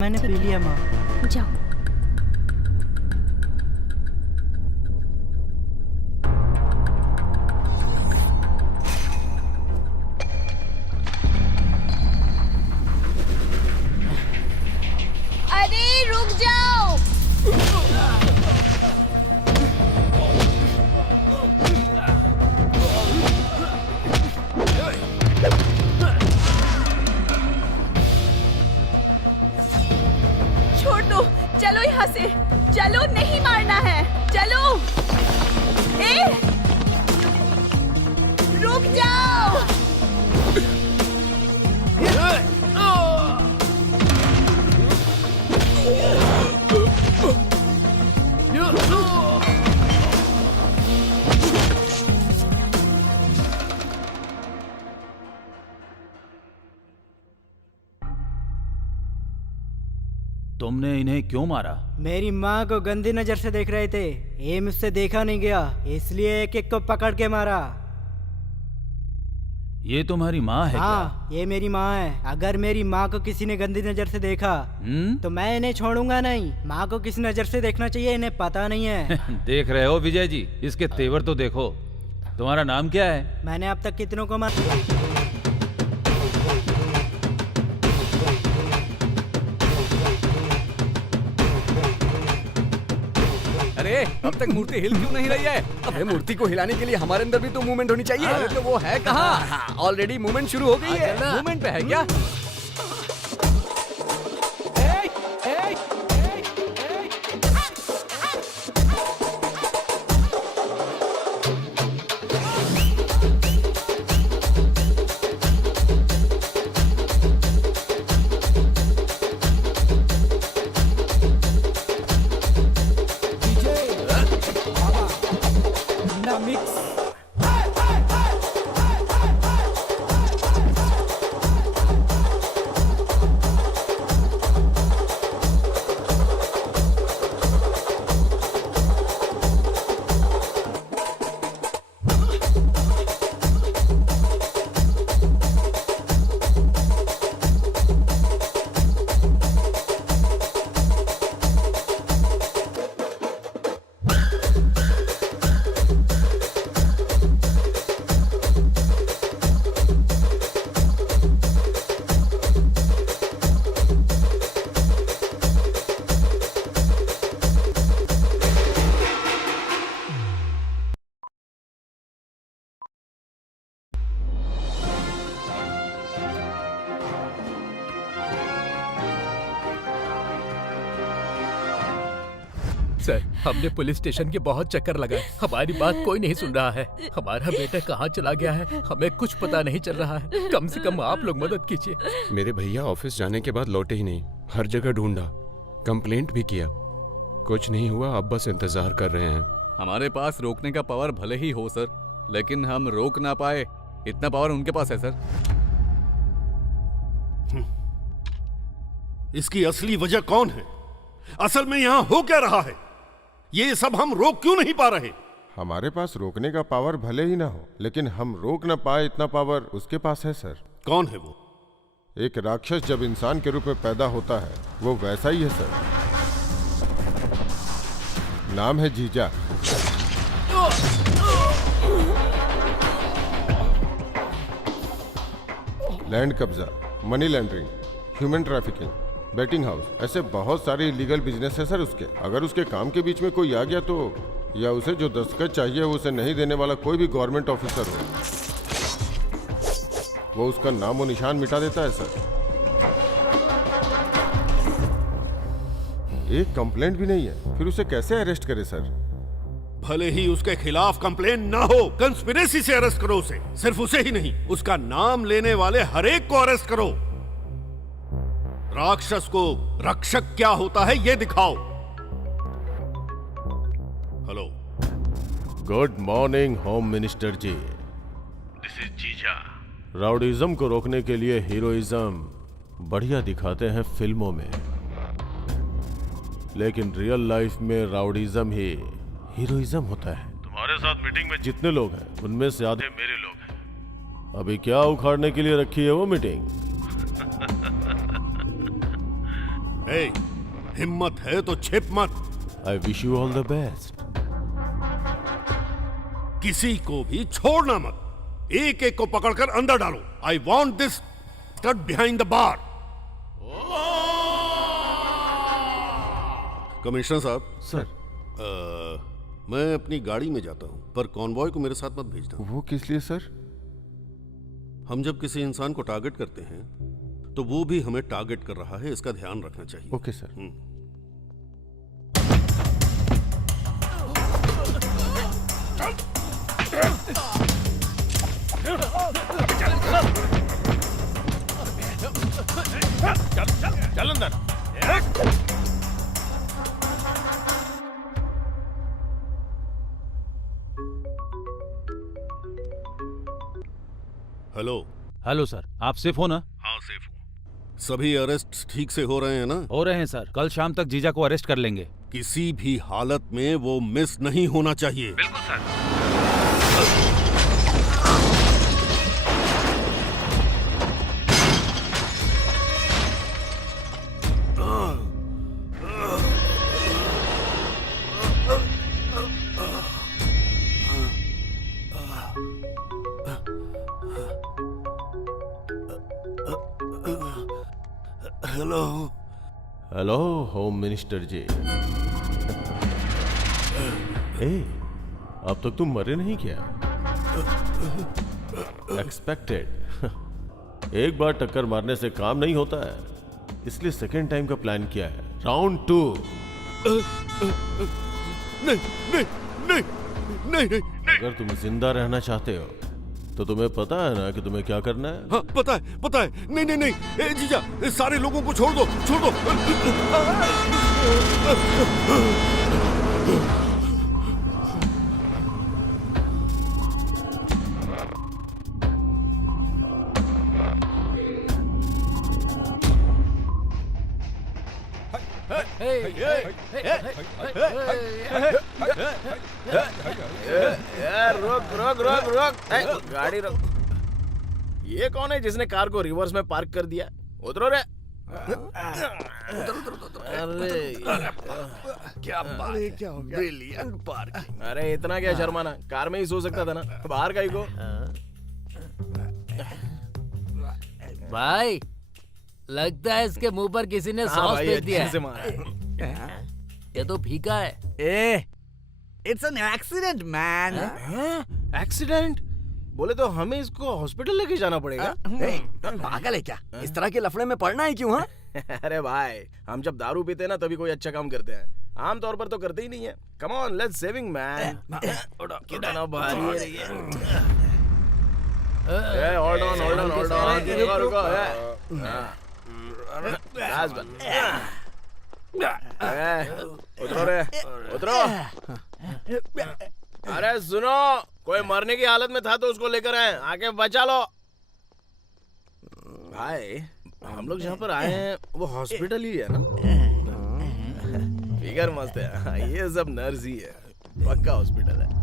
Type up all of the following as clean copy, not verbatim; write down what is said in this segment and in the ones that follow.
मैंने पी लिया माँ। जाओ। अरे रुक जाओ। छोड़ दो, चलो यहाँ से, चलो, नहीं मारना है, चलो। रुक जाओ। तुमने इन्हें क्यों मारा? मेरी माँ को गंदी नजर से देख रहे थे, ये मुझसे देखा नहीं गया, इसलिए एक एक को पकड़ के मारा। ये तुम्हारी माँ है हाँ, ये मेरी माँ है। अगर मेरी माँ को किसी ने गंदी नजर से देखा तो मैं इन्हें छोड़ूंगा नहीं। माँ को किस नजर से देखना चाहिए इन्हें पता नहीं है। देख रहे हो विजय जी, इसके तेवर तो देखो। तुम्हारा नाम क्या है? मैंने अब तक कितनों को मारा? अरे अब तक मूर्ति हिल क्यों नहीं रही है? अबे मूर्ति को हिलाने के लिए हमारे अंदर भी तो मूवमेंट होनी चाहिए। अरे तो वो है कहाँ? ऑलरेडी मूवमेंट शुरू हो गई है। मूवमेंट पे है क्या? सर, हमने पुलिस स्टेशन के बहुत चक्कर लगाए, हमारी बात कोई नहीं सुन रहा है। हमारा बेटा कहाँ चला गया है, हमें कुछ पता नहीं चल रहा है। कम से कम आप लोग मदद कीजिए। मेरे भैया ऑफिस जाने के बाद लौटे ही नहीं। हर जगह ढूंढा, कंप्लेंट भी किया, कुछ नहीं हुआ। अब बस इंतजार कर रहे हैं। हमारे पास रोकने का पावर भले ही हो सर, लेकिन हम रोक ना पाए इतना पावर उनके पास है सर। इसकी असली वजह कौन है? असल में यहाँ हो क्या रहा है? ये सब हम रोक क्यों नहीं पा रहे? हमारे पास रोकने का पावर भले ही ना हो, लेकिन हम रोक ना पाए इतना पावर उसके पास है सर। कौन है वो? एक राक्षस जब इंसान के रूप में पैदा होता है वो वैसा ही है सर। नाम है जीजा। लैंड कब्जा, money laundering, human trafficking, betting house, ऐसे बहुत सारे इलीगल बिजनेस है सर उसके। अगर उसके काम के बीच में कोई आ गया तो, या उसे जो दस्तखत चाहिए उसे नहीं देने वाला कोई भी गवर्नमेंट ऑफिसर हो, वो उसका नामो निशान मिटा देता है सर। एक कंप्लेंट भी नहीं है, फिर उसे कैसे अरेस्ट करे सर? भले ही उसके खिलाफ कंप्लेन ना हो, कंस्पिरेसी से अरेस्ट करो उसे। सिर्फ उसे ही नहीं, उसका नाम लेने वाले हर एक को अरेस्ट करो। राक्षस को रक्षक क्या होता है ये दिखाओ। Hello. Good morning home minister ji. This is Jija. Rowdyism को रोकने के लिए हीरोइज्म बढ़िया दिखाते हैं फिल्मों में, लेकिन रियल लाइफ में राउडीज्म ही हीरोइज्म होता है। तुम्हारे साथ मीटिंग में जितने लोग हैं उनमें से आधे मेरे लोग हैं। अभी क्या उखाड़ने के लिए रखी है वो मीटिंग? ए, हिम्मत है तो छिप मत। I wish you all the best. किसी को भी छोड़ना मत। एक एक को पकड़कर अंदर डालो। I want this cut behind the bar. Commissioner साहब। सर। मैं अपनी गाड़ी में जाता हूं, पर कॉन्वॉय को मेरे साथ मत भेजना। वो किस लिए सर? हम जब किसी इंसान को टारगेट करते हैं तो वो भी हमें टारगेट कर रहा है, इसका ध्यान रखना चाहिए। Okay sir. चल अंदर। हेलो। हेलो सर, आप सेफ हो ना? हाँ, सेफ हूँ। सभी अरेस्ट ठीक से हो रहे हैं ना? हो रहे हैं सर। कल शाम तक जीजा को अरेस्ट कर लेंगे। किसी भी हालत में वो मिस नहीं होना चाहिए। बिल्कुल sir. Hello. Hello home minister ji. ए, अब तक तुम मरे नहीं क्या? एक्सपेक्टेड। एक बार टक्कर मारने से काम नहीं होता है, इसलिए सेकेंड टाइम का प्लान किया है। राउंड 2। नहीं नहीं नहीं नहीं नहीं। अगर तुम जिंदा रहना चाहते हो तो तुम्हें पता है ना कि तुम्हें क्या करना है? हाँ, पता है, पता है। नहीं नहीं नहीं, ए जीजा, ए सारे लोगों को छोड़ दो, छोड़ दो। रुक रुक रुक रुक। गाड़ी रुक। ये कौन है जिसने कार को रिवर्स में पार्क कर दिया? उतरो रे। अरे क्या बात है, क्या हो गया? Brilliant parking. अरे इतना क्या शर्माना, कार में ही सो सकता था ना, बाहर का ही को। भाई लगता है इसके मुंह पर किसी ने सॉस फेंक दिया है। ये तो फीका है। It's an accident man. Accident? बोले तो हमें इसको हॉस्पिटल लेके जाना पड़ेगा। पागल है क्या? इस तरह के लफड़े में पड़ना है क्यों? अरे भाई, हम जब दारू पीते हैं ना तभी कोई अच्छा काम करते हैं, आमतौर पर तो करते ही नहीं है। Come on, let's saving man. कितना भारी है ये। Hold on hold on hold on. रुको रुको। उतरो रे, उतरो। अरे सुनो, कोई मरने की हालत में था तो उसको लेकर आए, आके बचा लो। भाई हम लोग जहाँ पर आए हैं वो हॉस्पिटल ही है ना? फिगर मस्त है। ये सब नर्स ही है, पक्का हॉस्पिटल है।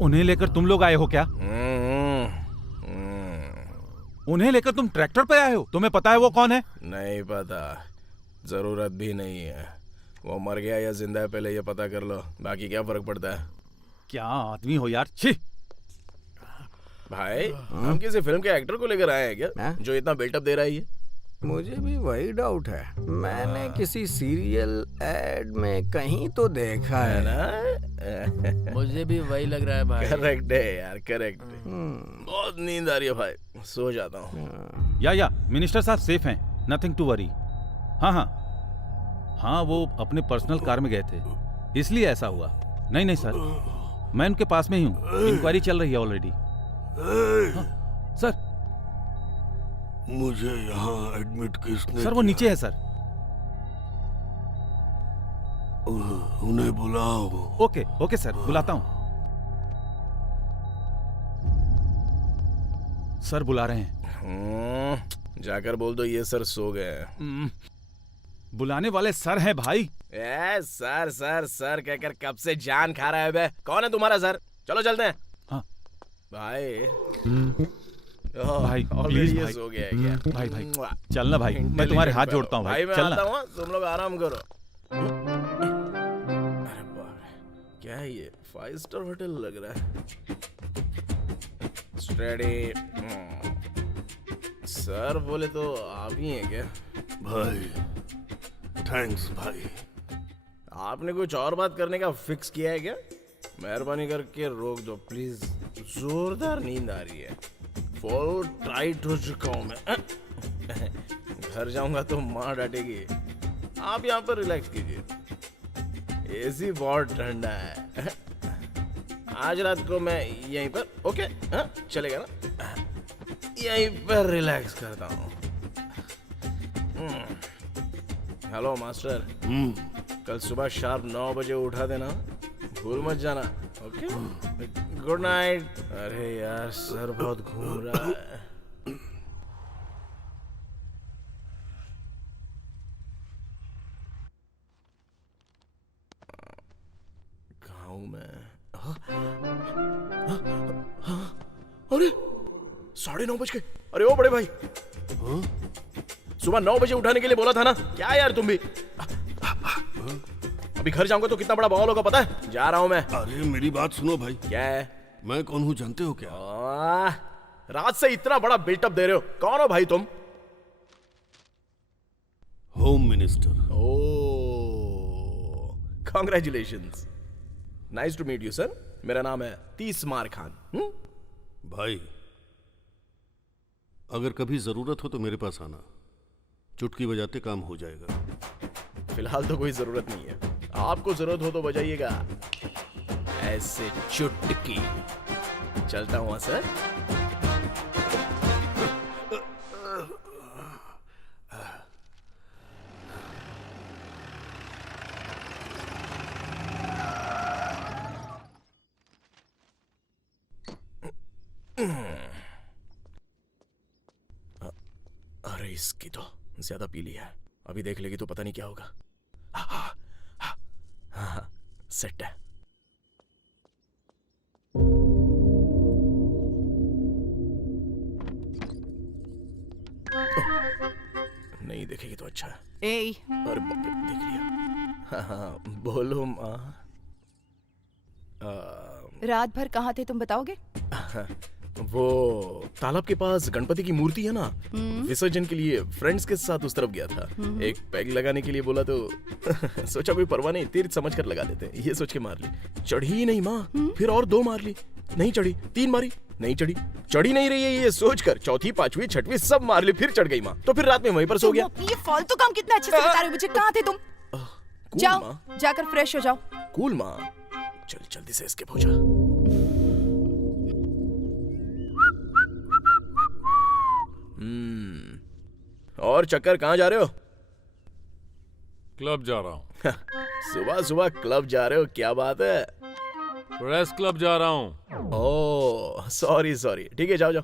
उन्हें लेकर तुम लोग आए हो क्या? उन्हें लेकर तुम ट्रैक्टर पे आए हो? तुम्हें पता है वो कौन है? नहीं पता, जरूरत भी नहीं है। वो मर गया या जिंदा है पहले ये पता कर लो, बाकी क्या फर्क पड़ता है। क्या आदमी हो यार, छी। भाई हम किसी फिल्म के एक्टर को लेकर आए हैं क्या जो इतना बिल्टअप दे रहा है? ये मुझे भी वही डाउट है। मैंने किसी सीरियल एड में कहीं तो देखा है ना। मुझे भी वही लग रहा है भाई। करेक्ट है यार, करेक्ट है। बहुत नींद आ रही है भाई, सो जाता हूँ। या मिनिस्टर साहब सेफ हैं, नथिंग टू वरी। हाँ हाँ हाँ, वो अपने पर्सनल कार में गए थे, इसलिए ऐसा हुआ। नहीं नहीं सर, मैं उनके पास में ही हूँ, इंक्वायरी चल रही है ऑलरेडी। सर मुझे यहाँ एडमिट किसने? सर वो नीचे है सर। उन्हें बुलाओ। ओके ओके सर, बुलाता हूँ। सर बुला रहे हैं। जाकर बोल दो ये सर सो गए हैं। बुलाने वाले सर हैं भाई। ए सर सर सर कहकर कब से जान खा रहा है बे? कौन है तुम्हारा सर? चलो चलते हैं। हाँ भाई भाई ऑलरेडी प्लीज ये भाई। सो गया है क्या? भाई भाई चलना भाई, मैं तुम्हारे हाथ जोड़ता हूँ भाई, मैं चलना। आता हूँ, तुम लोग आराम करो। अरे बाप रे, क्या है ये? 5 स्टार होटल लग रहा है। स्टडी। सर बोले तो आप ही हैं क्या? भाई थैंक्स भाई। आपने कुछ और बात करने का फिक्स किया है क्या? मेहरबानी करके रोक दो प्लीज, जोरदार नींद आ रही है, फुल टाइट हो चुका हूं मैं। घर जाऊंगा तो माँ डांटेगी। आप यहाँ पर रिलैक्स कीजिए, एसी बहुत ठंडा है। आज रात को मैं यहीं पर, ओके हाँ चलेगा ना? यहीं पर रिलैक्स करता हूँ। हेलो मास्टर, कल सुबह शार्प 9 बजे उठा देना, भूल मत जाना। Okay good night. अरे यार सर बहुत घूम रहा है। कहाँ हूँ मैं? अरे 9:30 बज गए। अरे ओ बड़े भाई, सुबह 9 बजे उठाने के लिए बोला था ना? क्या यार तुम भी? अभी घर जाऊंगा तो कितना बड़ा बवाल होगा पता है? जा रहा हूं मैं। अरे मेरी बात सुनो भाई। क्या है? मैं कौन हूँ जानते हो क्या? रात से इतना बड़ा बिल्टअप दे रहे हो, कौन हो भाई तुम? Home minister. Oh congratulations, nice to meet you sir. मेरा नाम है तीसमार खान। भाई अगर कभी जरूरत हो तो मेरे पास आना, चुटकी बजाते काम हो जाएगा। फिलहाल तो कोई जरूरत नहीं है, आपको जरूरत हो तो बजाइएगा ऐसे चुटकी। चलता हूँ सर। अरे इसकी तो ज्यादा पी ली है, अभी देख लेगी तो पता नहीं क्या होगा। हाँ सेट है। नहीं देखेगी तो अच्छा है। अरे बाप रे, देख लिया। हाँ, बोलो माँ। रात भर कहाँ थे तुम बताओगे? वो तालाब के पास गणपति की मूर्ति है ना, विसर्जन के लिए फ्रेंड्स के साथ उस तरफ गया था। एक पैग लगाने के लिए बोला तो सोचा कोई परवाह नहीं, तीर समझ कर लगा देते, ये सोच के मार ली। चढ़ी ही नहीं माँ, फिर और 2 मार ली, नहीं चढ़ी। 3 मारी, नहीं चढ़ी। चढ़ी नहीं रही है ये सोच कर 4वीं 5वीं 6वीं सब मार ली, फिर चढ़ गई माँ। तो फिर रात में वहीं पर सो गया। ये फालतू काम कितना अच्छे से बता रहे हो मुझे, कहाँ थे तुम? जाओ जाकर फ्रेश हो जाओ। कूल माँ, चल जल्दी से एस्केप हो जा। और चक्कर कहाँ जा रहे हो? क्लब जा रहा हूँ। सुबह सुबह क्लब जा रहे हो, क्या बात है? प्रेस क्लब जा रहा हूँ। ओह सॉरी सॉरी, ठीक है जाओ जाओ।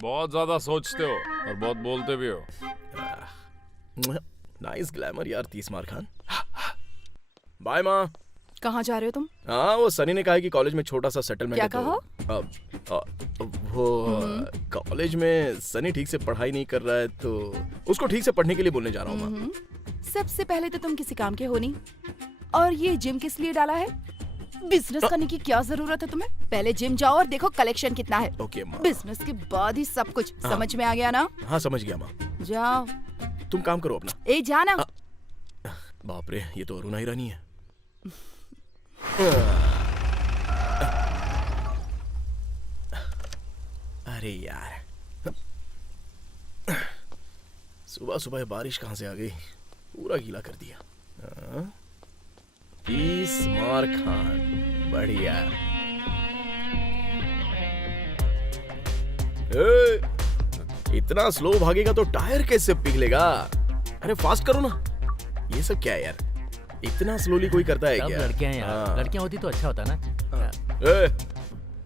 बहुत ज्यादा सोचते हो और बहुत बोलते भी हो। नाइस ग्लैमर यार तीसमार खान। बाय माँ। कहाँ जा रहे हो तुम? हाँ वो सनी ने कहा है कि कॉलेज में छोटा सा सेटलमेंट क्या है। कहो? वो कॉलेज में सनी ठीक से पढ़ाई नहीं कर रहा है तो उसको ठीक से पढ़ने के लिए बोलने जा रहा हूँ माँ। सबसे पहले तो तुम किसी काम के हो नहीं, और ये जिम किस लिए डाला है? बिजनेस करने की क्या जरूरत है तुम्हें? पहले जिम जाओ और देखो कलेक्शन कितना है। ओके माँ। बिजनेस के बाद ही सब कुछ। समझ में आ गया ना? हाँ समझ गया माँ। जाओ। तुम काम करो अपना। ए जाना। बाप रे, ये तो अरुणा ईरानी है। अरे यार, सुबह सुबह बारिश कहां से आ गई, पूरा गीला कर दिया। तीसमार खान, बढ़िया। इतना स्लो भागेगा तो टायर कैसे पिघलेगा? अरे फास्ट करो ना। ये सब क्या है यार, इतना स्लोली कोई करता है क्या? लड़कियां यार, लड़कियां होती तो अच्छा होता ना।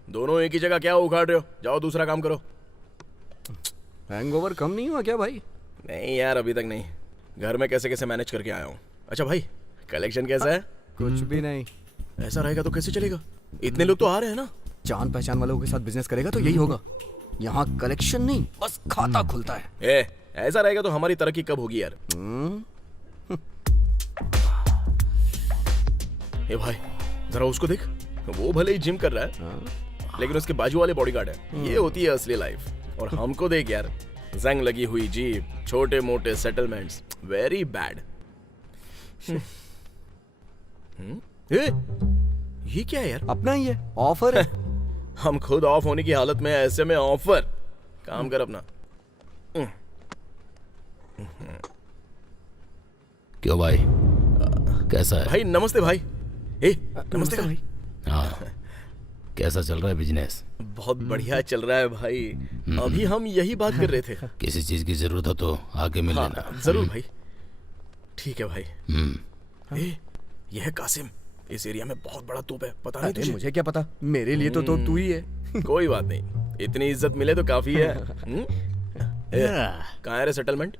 दोनों एक ही जगह क्या उखाड़ रहे हो? जाओ दूसरा काम करो। हैंगओवर कम नहीं हुआ क्या भाई? नहीं यार अभी तक नहीं। घर में कैसे कैसे मैनेज करके आया हूँ। अच्छा भाई, कलेक्शन कैसा है? कुछ भी नहीं। ऐसा रहेगा तो कैसे चलेगा? इतने लोग तो आ रहे हैं ना। जान पहचान वालों के साथ बिजनेस करेगा तो यही होगा। यहाँ कलेक्शन नहीं, बस खाता खुलता है। ऐसा रहेगा तो हमारी तरक्की कब होगी यार? ए भाई, जरा उसको देख। वो भले ही जिम कर रहा है, लेकिन उसके बाजू वाले बॉडीगार्ड है। ये होती है असली लाइफ। और हमको देख यार, जंग लगी हुई जीप, छोटे मोटे सेटलमेंट्स, वेरी बैड। ये क्या है यार? अपना ही है, ऑफर है। हम खुद ऑफ होने की हालत में, ऐसे में ऑफर। काम कर अपना। क्यों भाई, कैसा है? भाई नमस्ते भाई। नमस्ते भाई। हाँ, कैसा चल रहा है बिजनेस? बहुत बढ़िया चल रहा है भाई। अभी हम यही बात कर रहे थे। किसी चीज की जरूरत हो तो आके मिल लेना। जरूर भाई। ठीक है भाई। यह है कासिम। इस एरिया में बहुत बड़ा तोप है, पता नहीं तुझे? मुझे क्या पता, मेरे लिए तो तू ही है। कोई बात नहीं, इतनी इज्जत मिले तो काफी है। कहाँ है रे सेटलमेंट?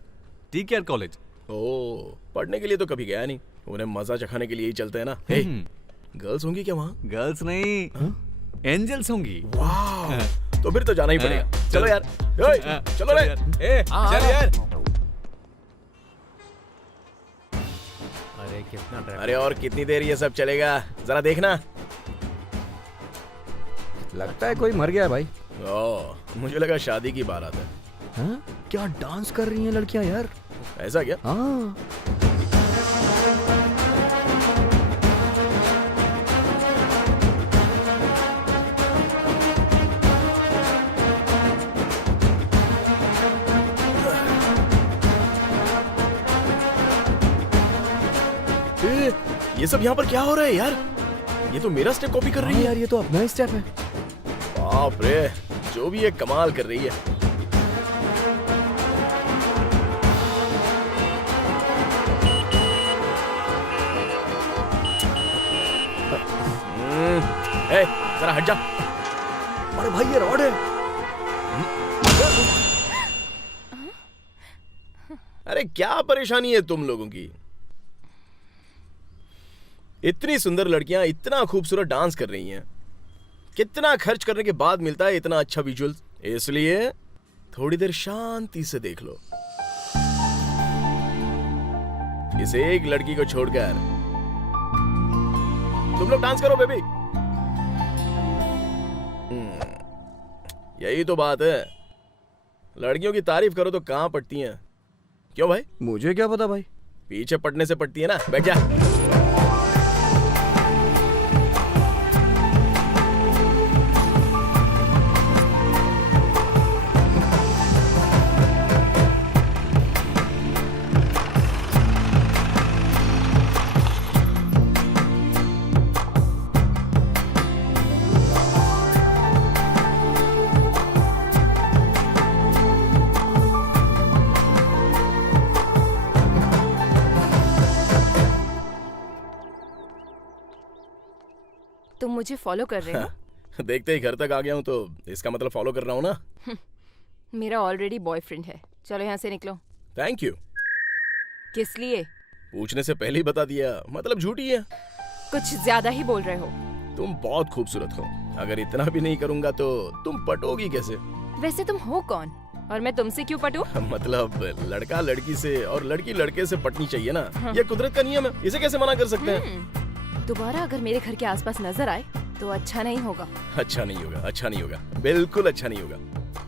TKR college. ओ, पढ़ने के लिए तो कभी गया नहीं। उन्हें मजा चखाने के लिए ही चलते हैं ना। गर्ल्स होंगी क्या वहाँ? गर्ल्स नहीं, एंजल्स होंगी। वाह, तो फिर तो जाना ही पड़ेगा। चलो यार, चलो रे। चल यार। अरे कितना ड्राइव। अरे और कितनी देर ये सब चलेगा? जरा देखना। लगता है कोई मर गया है भाई। मुझे लगा शादी की बारात है। हाँ? क्या डांस कर रही हैं लड़कियां यार? ऐसा क्या? हाँ। ये सब यहाँ पर क्या हो रहा है यार? ये तो मेरा स्टेप कॉपी कर रही है यार। ये तो अपना ही स्टेप है। बाप रे, जो भी ये कमाल कर रही है। जरा हट जा। अरे भाई ये रॉड है। अरे क्या परेशानी है तुम लोगों की? इतनी सुंदर लड़कियां इतना खूबसूरत डांस कर रही हैं, कितना खर्च करने के बाद मिलता है इतना अच्छा विजुअल्स। इसलिए थोड़ी देर शांति से देख लो। इस एक लड़की को छोड़कर तुम लोग डांस करो बेबी। यही तो बात है, लड़कियों की तारीफ करो तो कहां पटती हैं। क्यों भाई? मुझे क्या पता भाई। पीछे पटने से पटती है ना। बैठ जा। तुम मुझे फॉलो कर रहे हो? देखते ही घर तक आ गया हूं तो इसका मतलब फॉलो कर रहा हूं ना। मेरा ऑलरेडी बॉयफ्रेंड है। चलो यहाँ से निकलो। Thank you. किस लिए? पूछने से पहले ही बता दिया, मतलब झूठी है। कुछ ज्यादा ही बोल रहे हो। तुम बहुत खूबसूरत हो। अगर इतना भी नहीं करूंगा तो तुम पटोगी कैसे? वैसे तुम हो कौन और मैं तुमसे क्यों पटूं? मतलब लड़का लड़की से और लड़की लड़के से पटनी चाहिए ना। ये कुदरत का नियम है, इसे कैसे मना कर सकते हैं? दोबारा अगर मेरे घर के आसपास नजर आए तो अच्छा नहीं होगा। अच्छा नहीं होगा, अच्छा नहीं होगा, बिल्कुल अच्छा नहीं होगा।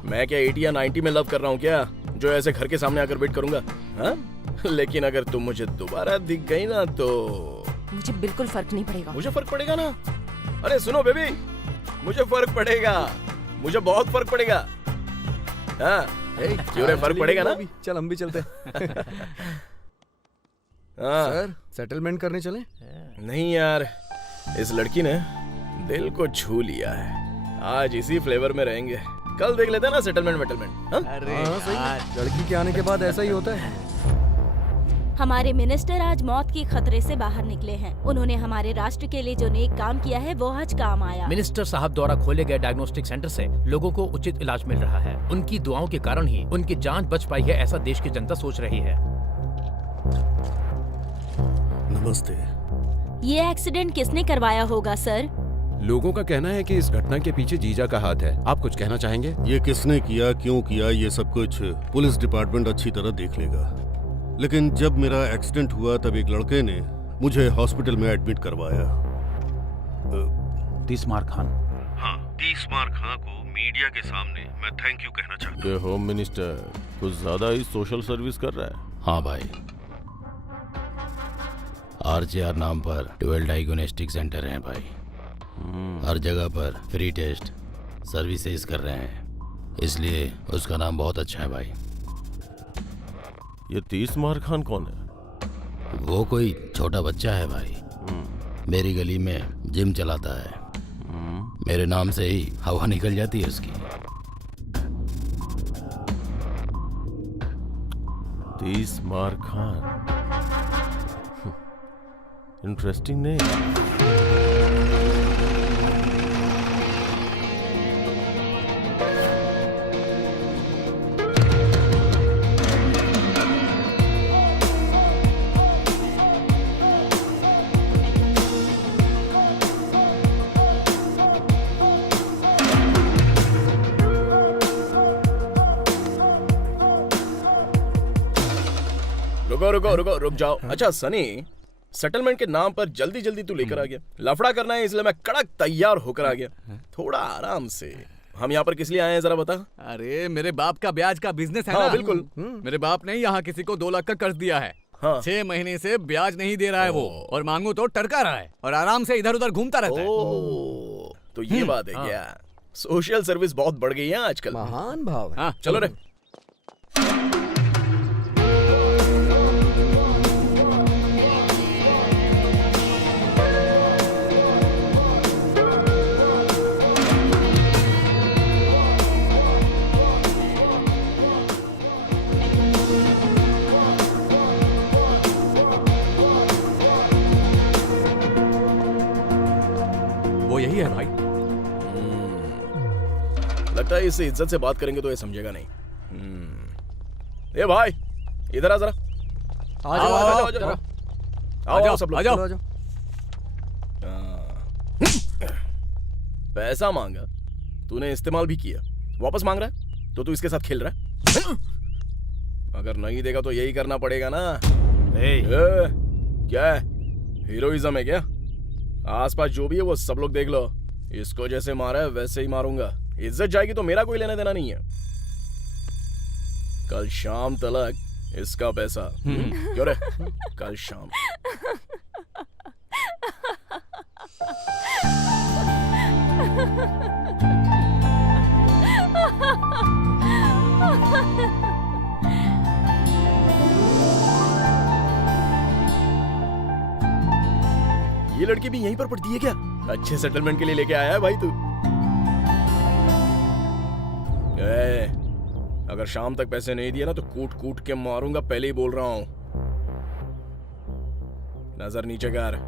मैं क्या 80 या 90 में लव कर रहा हूँ क्या, जो ऐसे घर के सामने आकर वेट करूंगा? हाँ? लेकिन अगर तुम मुझे दोबारा दिख गई ना तो मुझे बिल्कुल फर्क नहीं पड़ेगा। मुझे फर्क पड़ेगा ना। अरे सुनो बेबी, मुझे फर्क पड़ेगा, मुझे बहुत फर्क पड़ेगा। हाँ, क्यों रे, फर्क पड़ेगा ना? चल हम भी चलते। सर सेटलमेंट करने चले? नहीं यार, इस लड़की ने दिल को छू लिया है। आज इसी फ्लेवर में रहेंगे, कल देख लेते हैं ना सेटलमेंट वेटलमेंट। अरे सही, लड़की के आने के बाद ऐसा ही होता है। हमारे मिनिस्टर आज मौत के खतरे से बाहर निकले हैं। उन्होंने हमारे राष्ट्र के लिए जो नेक काम किया है वो आज काम आया। मिनिस्टर साहब द्वारा खोले गए डायग्नोस्टिक सेंटर से लोगों को उचित इलाज मिल रहा है। उनकी दुआओं के कारण ही उनकी जान बच पाई है, ऐसा देश की जनता सोच रही है। नमस्ते। ये एक्सीडेंट किसने करवाया होगा सर? लोगों का कहना है कि इस घटना के पीछे जीजा का हाथ है। आप कुछ कहना चाहेंगे? ये किसने किया, क्यों किया, ये सब कुछ पुलिस डिपार्टमेंट अच्छी तरह देख लेगा। लेकिन जब मेरा एक्सीडेंट हुआ तब एक लड़के ने मुझे हॉस्पिटल में एडमिट करवाया। तीसमार खान। हाँ, तीसमार खान को मीडिया के सामने मैं थैंक यू कहना चाहता हूँ। ये होम मिनिस्टर कुछ ज्यादा ही सोशल सर्विस कर रहा है। हाँ भाई, RJR नाम पर 12 डायग्नोस्टिक सेंटर हैं भाई। हर जगह पर फ्री टेस्ट सर्विसेज कर रहे हैं, इसलिए उसका नाम बहुत अच्छा है भाई। ये तीसमार खान कौन है? वो कोई छोटा बच्चा है भाई, मेरी गली में जिम चलाता है। मेरे नाम से ही हवा निकल जाती है उसकी। तीसमार खान, इंटरेस्टिंग नेम। रुक जाओ। अच्छा सनी, सेटलमेंट के नाम पर जल्दी जल्दी तू लेकर आ गया। लफड़ा करना है इसलिए मैं कड़क तैयार होकर आ गया। थोड़ा आराम से। हम यहाँ पर किस लिए आए हैं जरा बता। अरे मेरे बाप का ब्याज का बिजनेस है हाँ, ना। बिल्कुल। मेरे बाप ने यहाँ किसी को 2 लाख का कर्ज दिया है। हाँ। 6 महीने से ब्याज नहीं दे रहा है वो, और मांगू तो टरका रहा है और आराम से इधर उधर घूमता रहता है। तो ये बात है क्या? सोशल सर्विस बहुत बढ़ गई है आजकल। महान भाव है। हाँ, चलो रे। वो यही है भाई। लगता है इससे इज्जत से बात करेंगे तो ये समझेगा नहीं। ए भाई, इधर आ जरा। आओ सब लोग। पैसा मांगा, तूने इस्तेमाल भी किया, वापस मांग रहा है तो तू इसके साथ खेल रहा है। अगर नहीं देगा तो यही करना पड़ेगा ना। क्या है, हीरोइज्म है क्या? आसपास जो भी है वो सब लोग देख लो। इसको जैसे मारा है वैसे ही मारूंगा। इज्जत जाएगी तो मेरा कोई लेना देना नहीं है। कल शाम तक इसका पैसा। क्यों रे? कल शाम। ये लड़की भी यहीं पर पढ़ती है क्या? अच्छे सेटलमेंट के लिए लेके आया है भाई तू। अगर शाम तक पैसे नहीं दिए ना तो कूट कूट के मारूंगा, पहले ही बोल रहा हूं। नजर नीचे कर।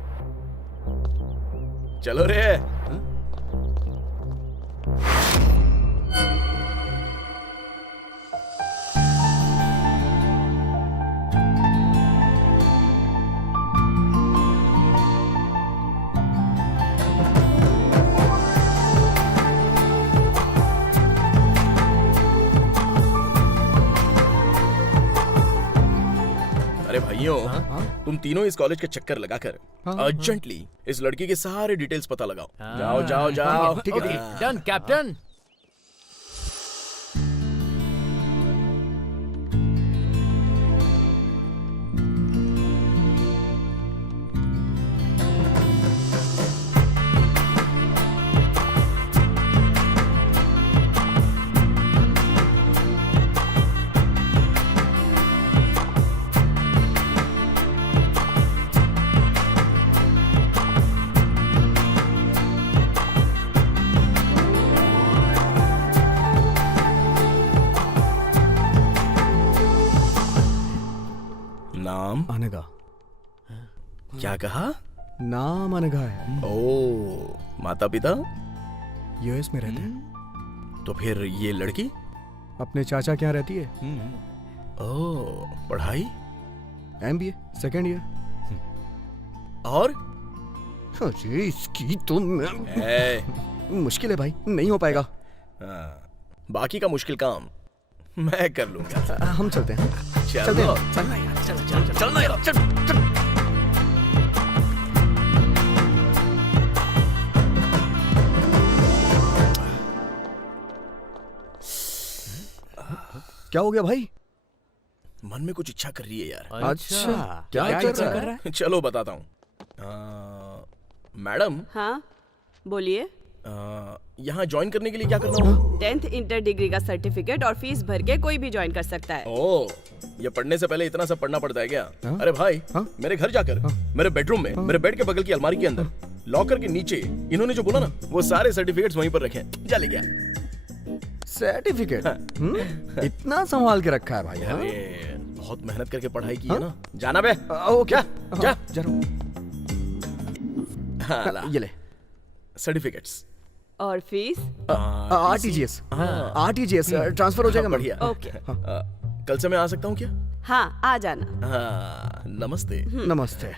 चलो रे। तुम तीनों इस कॉलेज के चक्कर लगाकर अर्जेंटली इस लड़की के सारे डिटेल्स पता लगाओ। जाओ जाओ जाओ। ठीक है, डन कैप्टन। नाम अनघा। क्या कहा? नाम अनघा है। ओ, माता पिता यूएस में रहते हैं। तो फिर ये लड़की अपने चाचा के यहाँ रहती है। ओ, पढ़ाई MBA सेकंड ईयर। और अरे इसकी तो ए, मुश्किल है भाई, नहीं हो पाएगा। बाकी का मुश्किल काम मैं कर लूंगा। हम चलते हैं। चलो चलना यार, चलना यार, चल। क्या हो गया भाई? मन में कुछ इच्छा कर रही है यार। अच्छा, क्या इच्छा कर रहा है? चलो बताता हूँ। मैडम। हाँ बोलिए। यहाँ ज्वाइन करने के लिए क्या करना होगा? 10th इंटर डिग्री का सर्टिफिकेट और फीस भर के कोई भी ज्वाइन कर सकता है। ओ, ये पढ़ने से पहले इतना सब पढ़ना पड़ता है क्या? अरे भाई, मेरे घर जाकर मेरे बेडरूम में मेरे बेड के बगल की अलमारी के अंदर लॉकर के नीचे इन्होंने जो बोला ना, वो सारे सर्टिफिकेट्स वहीं पर रखे हैं। जा ले गया। सर्टिफिकेट? इतना संभाल के रखा है भाई? अरे बहुत मेहनत करके पढ़ाई की है ना। जाना बे। ओके, जा जा रहा हूँ। ये ले सर्टिफिकेट्स और फीस। आरटीजीएस ट्रांसफर हो जाएगा। बढ़िया। ओके। कल से मैं आ सकता हूँ क्या? हाँ आ जाना। हाँ, नमस्ते। नमस्ते।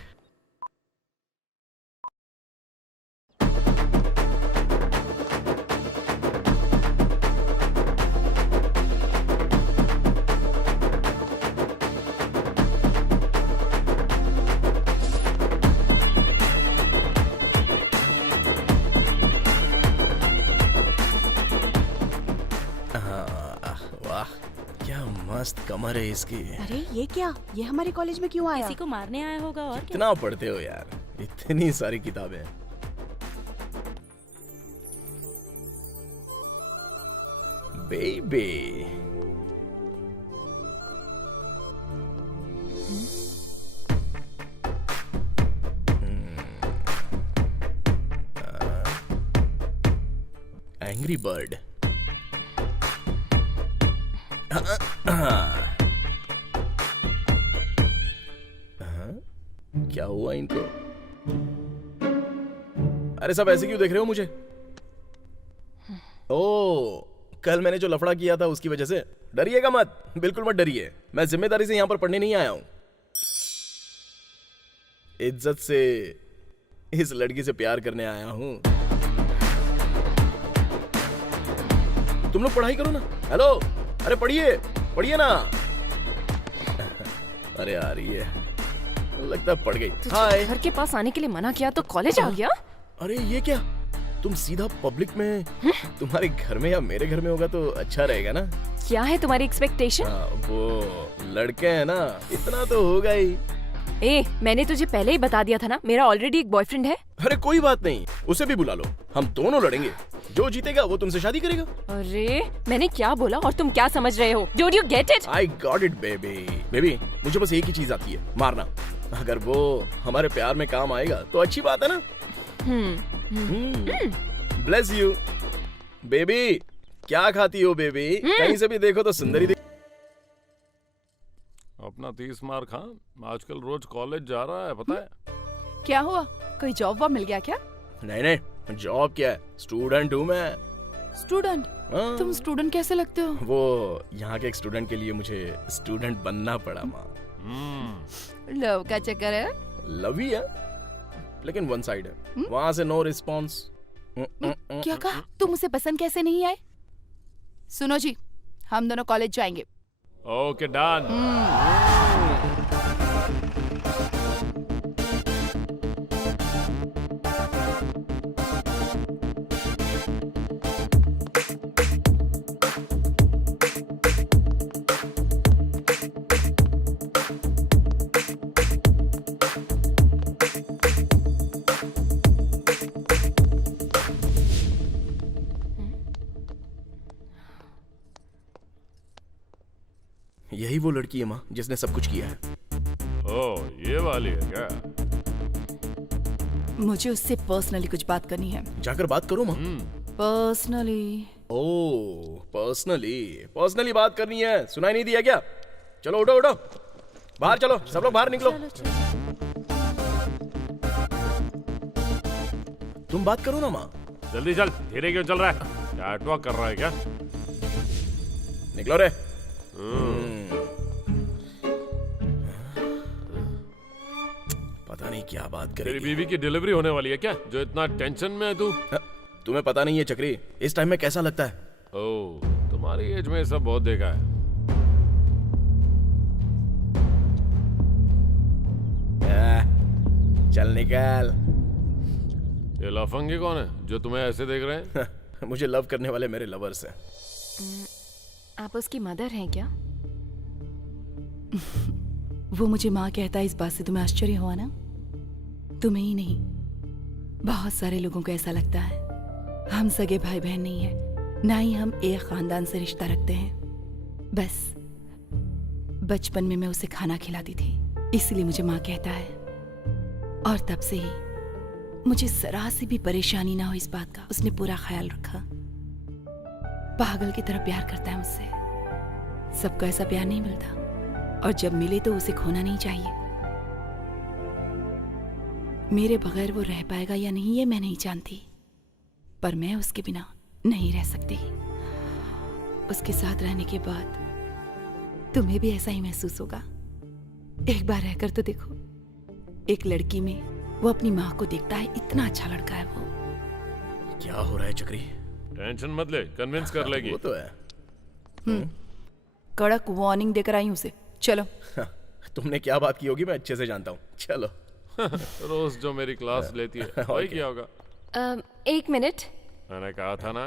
मस्त कमर है इसकी। अरे ये क्या? ये हमारे कॉलेज में क्यों आया? किसी को मारने आया होगा। और कितना पढ़ते हो यार, इतनी सारी किताबें। Baby angry bird. क्या हुआ इनको? अरे सब ऐसे क्यों देख रहे हो मुझे? ओ, कल मैंने जो लफड़ा किया था उसकी वजह से? डरिएगा मत, बिल्कुल मत डरिए। मैं जिम्मेदारी से यहां पर पढ़ने नहीं आया हूं। इज्जत से इस लड़की से प्यार करने आया हूं। तुम लोग पढ़ाई करो ना। हेलो, अरे पढ़िए पढ़िए ना। अरे आ रही है, लगता है पढ़ गई। हाय। घर के पास आने के लिए मना किया तो कॉलेज आ गया? अरे ये क्या, तुम सीधा पब्लिक में? तुम्हारे घर में या मेरे घर में होगा तो अच्छा रहेगा ना। क्या है तुम्हारी एक्सपेक्टेशन? वो लड़के हैं ना, इतना तो होगा ही। ए, मैंने तुझे पहले ही बता दिया था ना, मेरा ऑलरेडी एक बॉयफ्रेंड है। अरे कोई बात नहीं, उसे भी बुला लो, हम दोनों लड़ेंगे। जो जीतेगा वो तुमसे शादी करेगा। अरे मैंने क्या बोला और तुम क्या समझ रहे हो? Don't you get it? I got it baby। Baby, मुझे बस एक ही चीज आती है, मारना। अगर वो हमारे प्यार में काम आएगा तो अच्छी बात है ना। Bless you baby. क्या खाती हो बेबी? कहीं से भी देखो तो सुंदरी दिख। अपना 30 मार खान आजकल रोज कॉलेज जा रहा है, पता है? क्या हुआ? कोई जॉब वॉब मिल गया क्या? नहीं नहीं, जॉब क्या है, स्टूडेंट हूँ मैं। स्टूडेंट? तुम स्टूडेंट कैसे लगते हो? वो यहाँ के एक स्टूडेंट के लिए मुझे स्टूडेंट बनना पड़ा माँ। लव का चक्कर है? लव ही है, लेकिन वन साइड है। वहाँ से नो रिस्पॉन्स। क्या कहा? तुम उसे पसंद कैसे नहीं आए? सुनो जी, हम दोनों कॉलेज जाएंगे। Okay done. यही वो लड़की है माँ जिसने सब कुछ किया है। ओह, ये वाली है क्या? मुझे उससे पर्सनली कुछ बात करनी है। जाकर बात करो माँ। पर्सनली? ओह, पर्सनली बात करनी है। सुनाई नहीं दिया क्या? चलो उठो उठो, बाहर चलो, सब लोग बाहर निकलो। तुम बात करो ना माँ। जल्दी चल, धीरे क्यों चल रहा है? कैट वॉक कर रहा है क्या? निकलो रे। पता नहीं क्या बात तेरी करेगी। बीवी की डिलीवरी होने वाली है क्या, जो इतना टेंशन में है तू? तुम्हें पता नहीं है चक्री, इस टाइम में कैसा लगता है? ओह, तुम्हारी एज में ये सब बहुत देखा है। चल निकल। ये लफंगे कौन है जो तुम्हें ऐसे देख रहे हैं? मुझे लव करने वाले मेरे लवर्स हैं। आप उसकी मदर हैं क्या? वो मुझे माँ कहता है, इस बात से तुम्हें आश्चर्य हुआ ना? तुम्हें ही नहीं, बहुत सारे लोगों को ऐसा लगता है। हम सगे भाई बहन नहीं है, ना ही हम एक खानदान से रिश्ता रखते हैं। बस बचपन में मैं उसे खाना खिलाती थी, इसलिए मुझे माँ कहता है। और तब से ही मुझे जरा सी भी परेशानी ना हो इस बात का उसने पूरा ख्याल रखा। पागल की तरह प्यार करता है मुझसे। सबको ऐसा प्यार नहीं मिलता, और जब मिले तो उसे खोना नहीं चाहिए। मेरे बगैर वो रह पाएगा या नहीं ये मैं नहीं जानती, पर मैं उसके बिना नहीं रह सकती। उसके साथ रहने के बाद तुम्हें भी ऐसा ही महसूस होगा। एक बार रहकर तो देखो, एक लड़की में वो अपनी माँ को देखता है, इतना अच्छा लड़का है वो। क्या हो रहा है चक्री? टेंशन मत ले, कन्विंस कर लेगी। वो तो है। कड़क वार्निंग देकर आई हूँ उसे। चलो। तुमने क्या बात की होगी मैं अच्छे से जानता हूँ। चलो। रोज जो मेरी क्लास लेती है वही क्या होगा? एक मिनट, मैंने कहा था ना।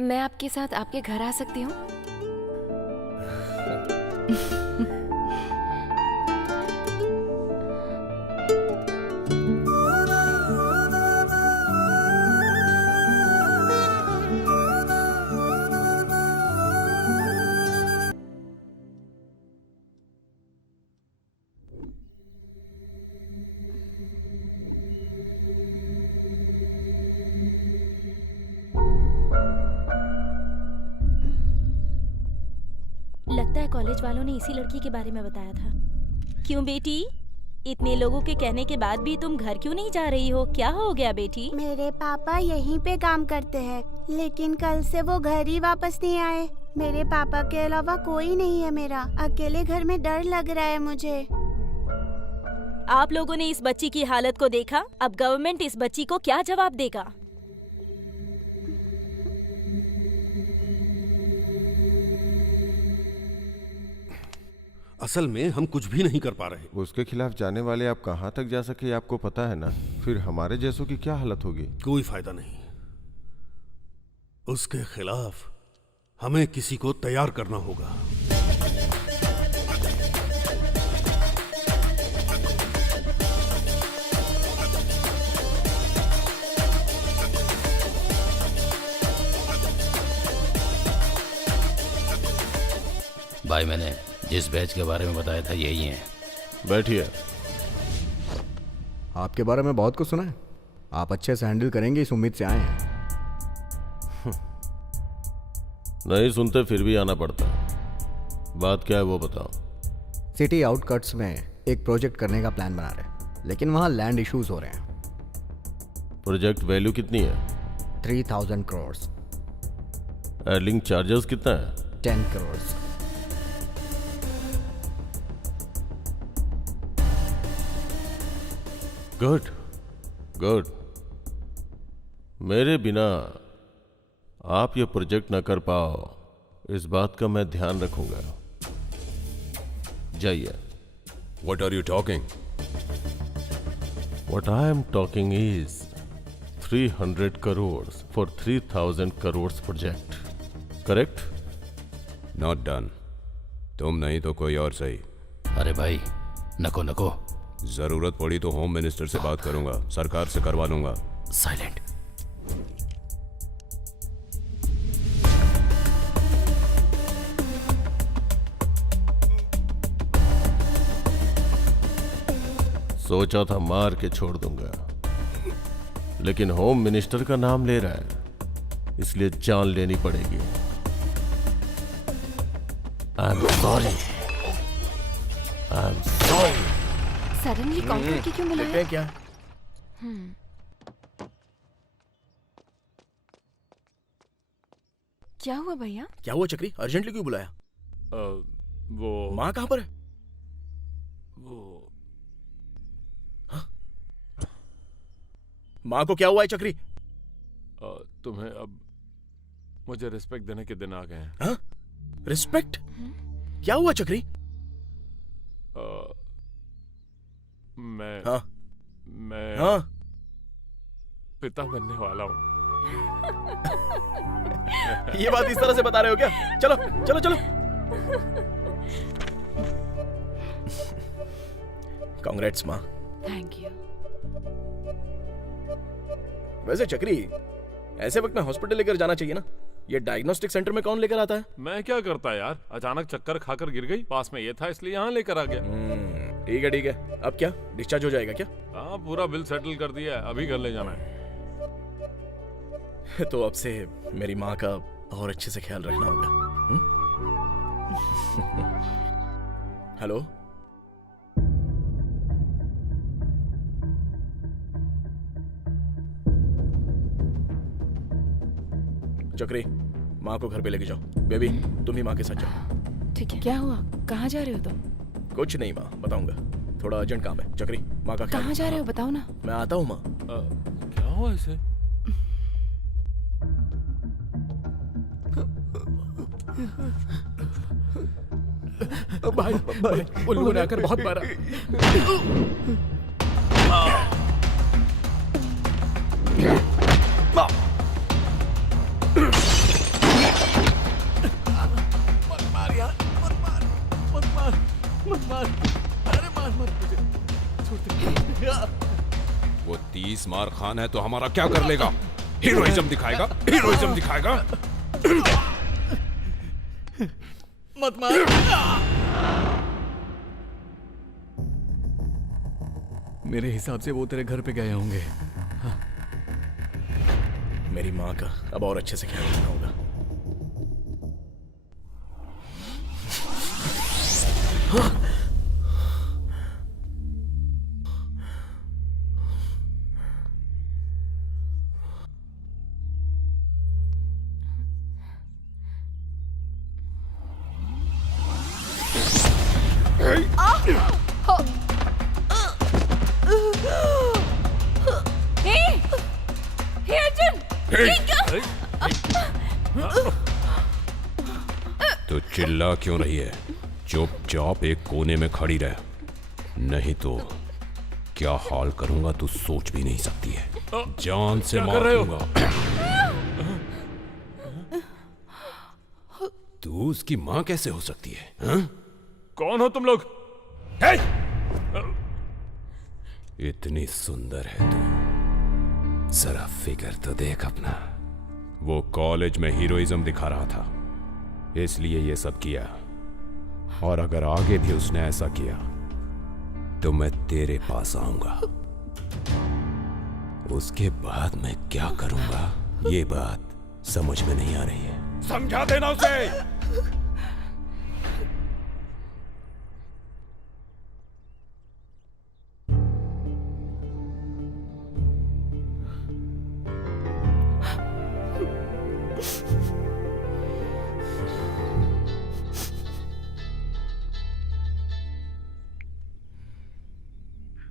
मैं आपके साथ आपके घर आ सकती हूँ? लगता है कॉलेज वालों ने इसी लड़की के बारे में बताया था। क्यों बेटी, इतने लोगों के कहने के बाद भी तुम घर क्यों नहीं जा रही हो? क्या हो गया बेटी? मेरे पापा यहीं पे काम करते हैं, लेकिन कल से वो घर ही वापस नहीं आए। मेरे पापा के अलावा कोई नहीं है मेरा। अकेले घर में डर लग रहा है मुझे। आप लोगों ने इस बच्ची की हालत को देखा, अब गवर्नमेंट इस बच्ची को क्या जवाब देगा? असल में हम कुछ भी नहीं कर पा रहे। उसके खिलाफ जाने वाले आप कहाँ तक जा सके आपको पता है ना। फिर हमारे जैसों की क्या हालत होगी। कोई फायदा नहीं। उसके खिलाफ हमें किसी को तैयार करना होगा। भाई मैंने जिस बैच के बारे में बताया था यही है। बैठिए। आपके बारे में बहुत कुछ सुना है। आप अच्छे से हैंडल करेंगे इस उम्मीद से आए हैं। नहीं सुनते फिर भी आना पड़ता। बात क्या है वो बताओ। सिटी आउटकट्स में एक प्रोजेक्ट करने का प्लान बना रहे हैं, लेकिन वहाँ लैंड इश्यूज हो रहे हैं। प्रोजेक्ट वैल्यू कितनी है? 3000 करोड़। एडलिंग चार्जेस कितना है? 10 करोड़। Good good. मेरे बिना आप ये प्रोजेक्ट न कर पाओ, इस बात का मैं ध्यान रखूंगा। जाइए। What are you talking? What I am talking is 300 crores for 3000 crores project. Correct? Not done. तुम नहीं तो कोई और सही। अरे भाई नको नको। जरूरत पड़ी तो होम मिनिस्टर से बात करूंगा, सरकार से करवा लूंगा। साइलेंट। सोचा था मार के छोड़ दूंगा, लेकिन होम मिनिस्टर का नाम ले रहा है, इसलिए जान लेनी पड़ेगी। I am sorry. I am sorry. Suddenly call करके क्यों बुलाया? क्या? क्या हुआ भैया? क्या हुआ चक्री? अर्जेंटली क्यों बुलाया? वो माँ कहाँ पर है? वो माँ को क्या हुआ है चक्री? तुम्हें अब मुझे रिस्पेक्ट देने के दिन आ गए हैं। हाँ? रिस्पेक्ट? क्या हुआ चक्री? मैं हाँ? मैं हाँ? पिता बनने वाला हूँ। ये बात इस तरह से बता रहे हो क्या? चलो चलो चलो। कांग्रेट्स माँ। Thank you. वैसे चक्री, ऐसे वक्त में हॉस्पिटल लेकर जाना चाहिए ना? ये डायग्नोस्टिक सेंटर में कौन लेकर आता है? मैं क्या करता यार, अचानक चक्कर खाकर गिर गई, पास में ये था इसलिए यहाँ लेकर आ गया। ठीक है ठीक है। अब क्या डिस्चार्ज हो जाएगा क्या? हाँ, पूरा बिल सेटल कर दिया है, अभी घर ले जाना है। तो अब से मेरी माँ का और अच्छे से ख्याल रखना होगा। हेलो, चक्री, माँ को घर पे लेके जाओ। बेबी, तुम ही माँ के साथ जाओ। ठीक है। क्या हुआ? कहाँ जा रहे हो तुम? कुछ नहीं माँ, बताऊंगा। थोड़ा अर्जेंट काम है। चक्री, माँ का ख्याल कहाँ जा रखना। रहे हो बताओ ना। मैं आता हूँ माँ। क्या हुआ इसे? भाई उन लोगों ने आकर बहुत मारा। मत मार यार, मत मार, मत मार, मत मार। अरे मार मत मुझे, छोड़ दे। वो 30 मार खान है तो हमारा क्या कर लेगा? हीरोइज्म दिखाएगा, हीरोइज्म दिखाएगा। मत मार। मेरे हिसाब से वो तेरे घर पे गए होंगे। हाँ। मेरी माँ का अब और अच्छे से ख्याल रखना होगा। तो चिल्ला क्यों रही है? चुपचाप एक कोने में खड़ी रह, नहीं तो क्या हाल करूंगा तू सोच भी नहीं सकती है। जान से क्या मार कर रहे हो? दूंगा। तू उसकी माँ कैसे हो सकती है? हाँ? कौन हो तुम लोग? इतनी सुंदर है तू, जरा फिगर तो देख अपना। वो कॉलेज में हीरोइज्म दिखा रहा था, इसलिए ये सब किया। और अगर आगे भी उसने ऐसा किया तो मैं तेरे पास आऊंगा। उसके बाद मैं क्या करूंगा ये बात समझ में नहीं आ रही है। समझा देना उसे।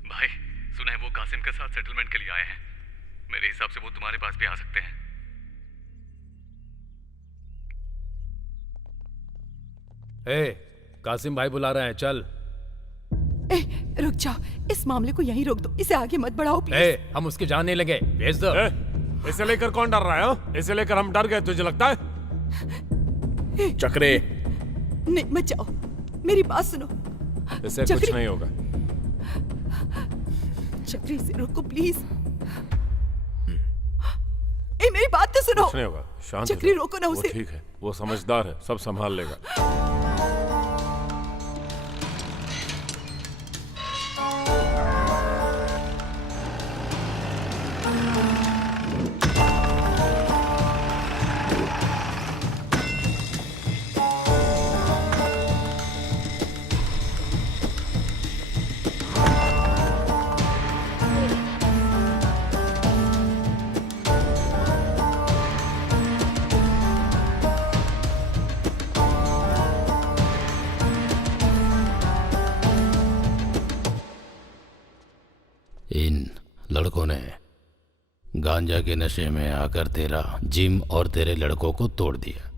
भाई सुना है वो कासिम के साथ सेटलमेंट के लिए आए हैं। मेरे हिसाब से वो तुम्हारे पास भी आ सकते हैं। कासिम भाई बुला रहे हैं, चल। रुक जाओ, इस मामले को यहीं रोक दो, इसे आगे मत बढ़ाओ प्लीज। हम उसके जान नहीं लगे, भेज दो। इसे लेकर कौन डर रहा है? इसे लेकर हम डर गए, तुझे लगता है? चक्रे, नहीं मत जाओ, मेरी बात सुनो। इससे कुछ नहीं होगा। चक्री से रोको प्लीज। मेरी बात तो सुनो। कुछ नहीं होगा, शांत हो चक्री जाओ। रोको ना वो उसे। ठीक है, वो समझदार है, सब संभाल लेगा। इन लड़कों ने गांजा के नशे में आकर तेरा जिम और तेरे लड़कों को तोड़ दिया।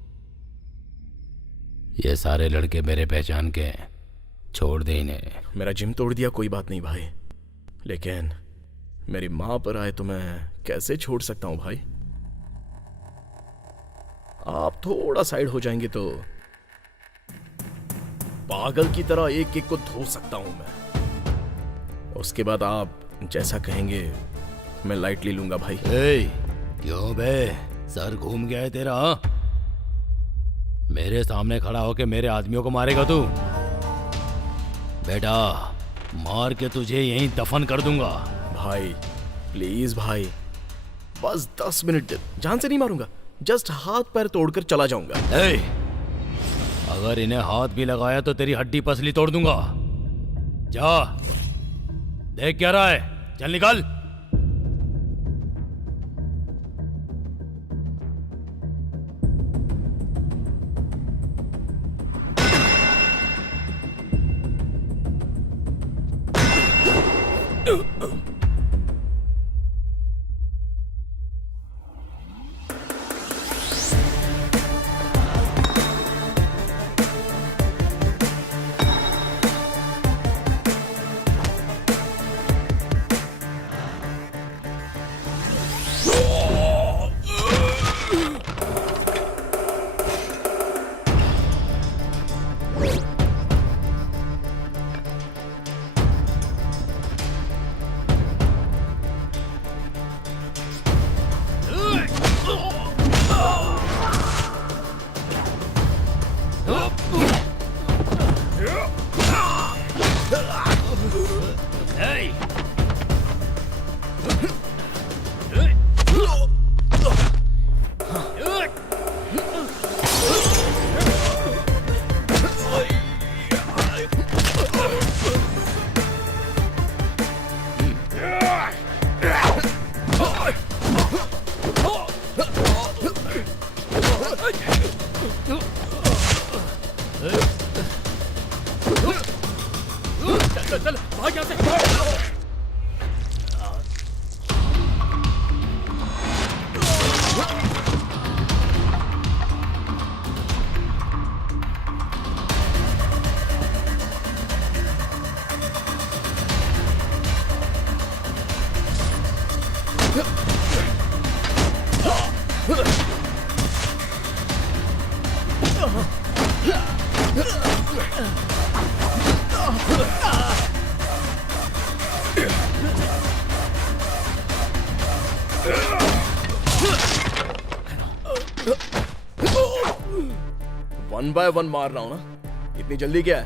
ये सारे लड़के मेरे पहचान के हैं, छोड़ दे इन्हें। मेरा जिम तोड़ दिया कोई बात नहीं भाई, लेकिन मेरी माँ पर आए तो मैं कैसे छोड़ सकता हूँ भाई। आप थोड़ा साइड हो जाएंगे तो पागल की तरह एक एक को धो सकता हूं मैं। उसके बाद आप जैसा कहेंगे मैं लाइटली लूंगा भाई। क्यों बे, सर घूम गया है तेरा? हाँ? मेरे सामने खड़ा होके मेरे आदमियों को मारेगा तू? बेटा मार के तुझे यहीं दफन कर दूंगा। भाई प्लीज भाई, बस 10 मिनट दे, जान से नहीं मारूंगा, जस्ट हाथ पैर तोड़कर चला जाऊंगा। अगर इन्हें हाथ भी लगाया तो तेरी हड्डी पसली तोड़ दूंगा। जा देख क्या रहा है, चल निकल। चल भाग यहाँ से। वन बाय वन मार रहा हूं ना, इतनी जल्दी क्या है?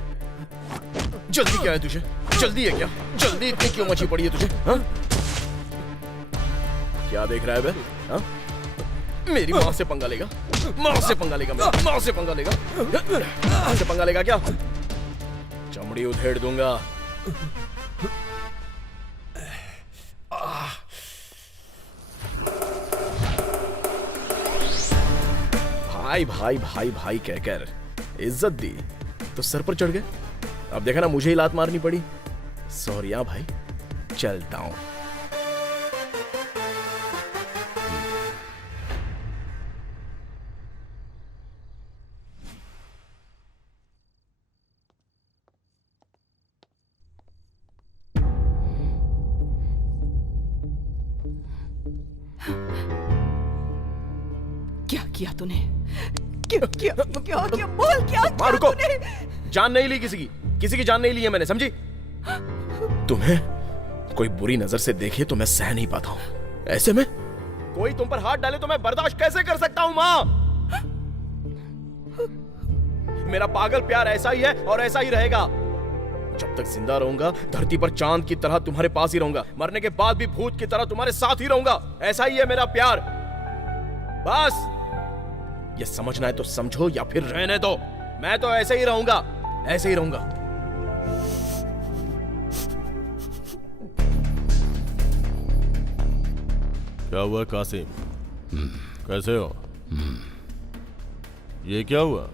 जल्दी क्या है तुझे? जल्दी है क्या? जल्दी इतनी क्यों मची पड़ी है तुझे? हाँ? क्या देख रहा है बे? हाँ? मेरी माँ से पंगा लेगा? माँ से पंगा लेगा? माँ से पंगा लेगा? माँ से पंगा लेगा क्या? चमड़ी उधेड़ दूंगा। भाई भाई भाई भाई कहकर इज्जत दी तो सर पर चढ़ गए। अब देखा ना, मुझे ही लात मारनी पड़ी। सॉरी भाई, चलता हूं। क्या किया तूने? क्या क्या क्या क्या बोल, क्या मां रुको, जान नहीं ली किसी की जान नहीं ली है मैंने, समझी? तुम्हें कोई बुरी नजर से देखे तो मैं सह नहीं पाता हूं। ऐसे में कोई तुम पर हाथ डाले तो मैं बर्दाश्त कैसे कर सकता हूं मां? मेरा पागल प्यार ऐसा ही है और ऐसा ही रहेगा। जब तक जिंदा रहूंगा धरती पर चांद की तरह तुम्हारे पास ही रहूंगा, मरने के बाद भी भूत की तरह तुम्हारे साथ ही रहूंगा। ऐसा ही है मेरा प्यार। बस ये समझना है तो समझो या फिर रहने दो। मैं तो ऐसे ही रहूंगा, ऐसे ही रहूंगा। क्या हुआ कासिम? कैसे हो? ये क्या हुआ?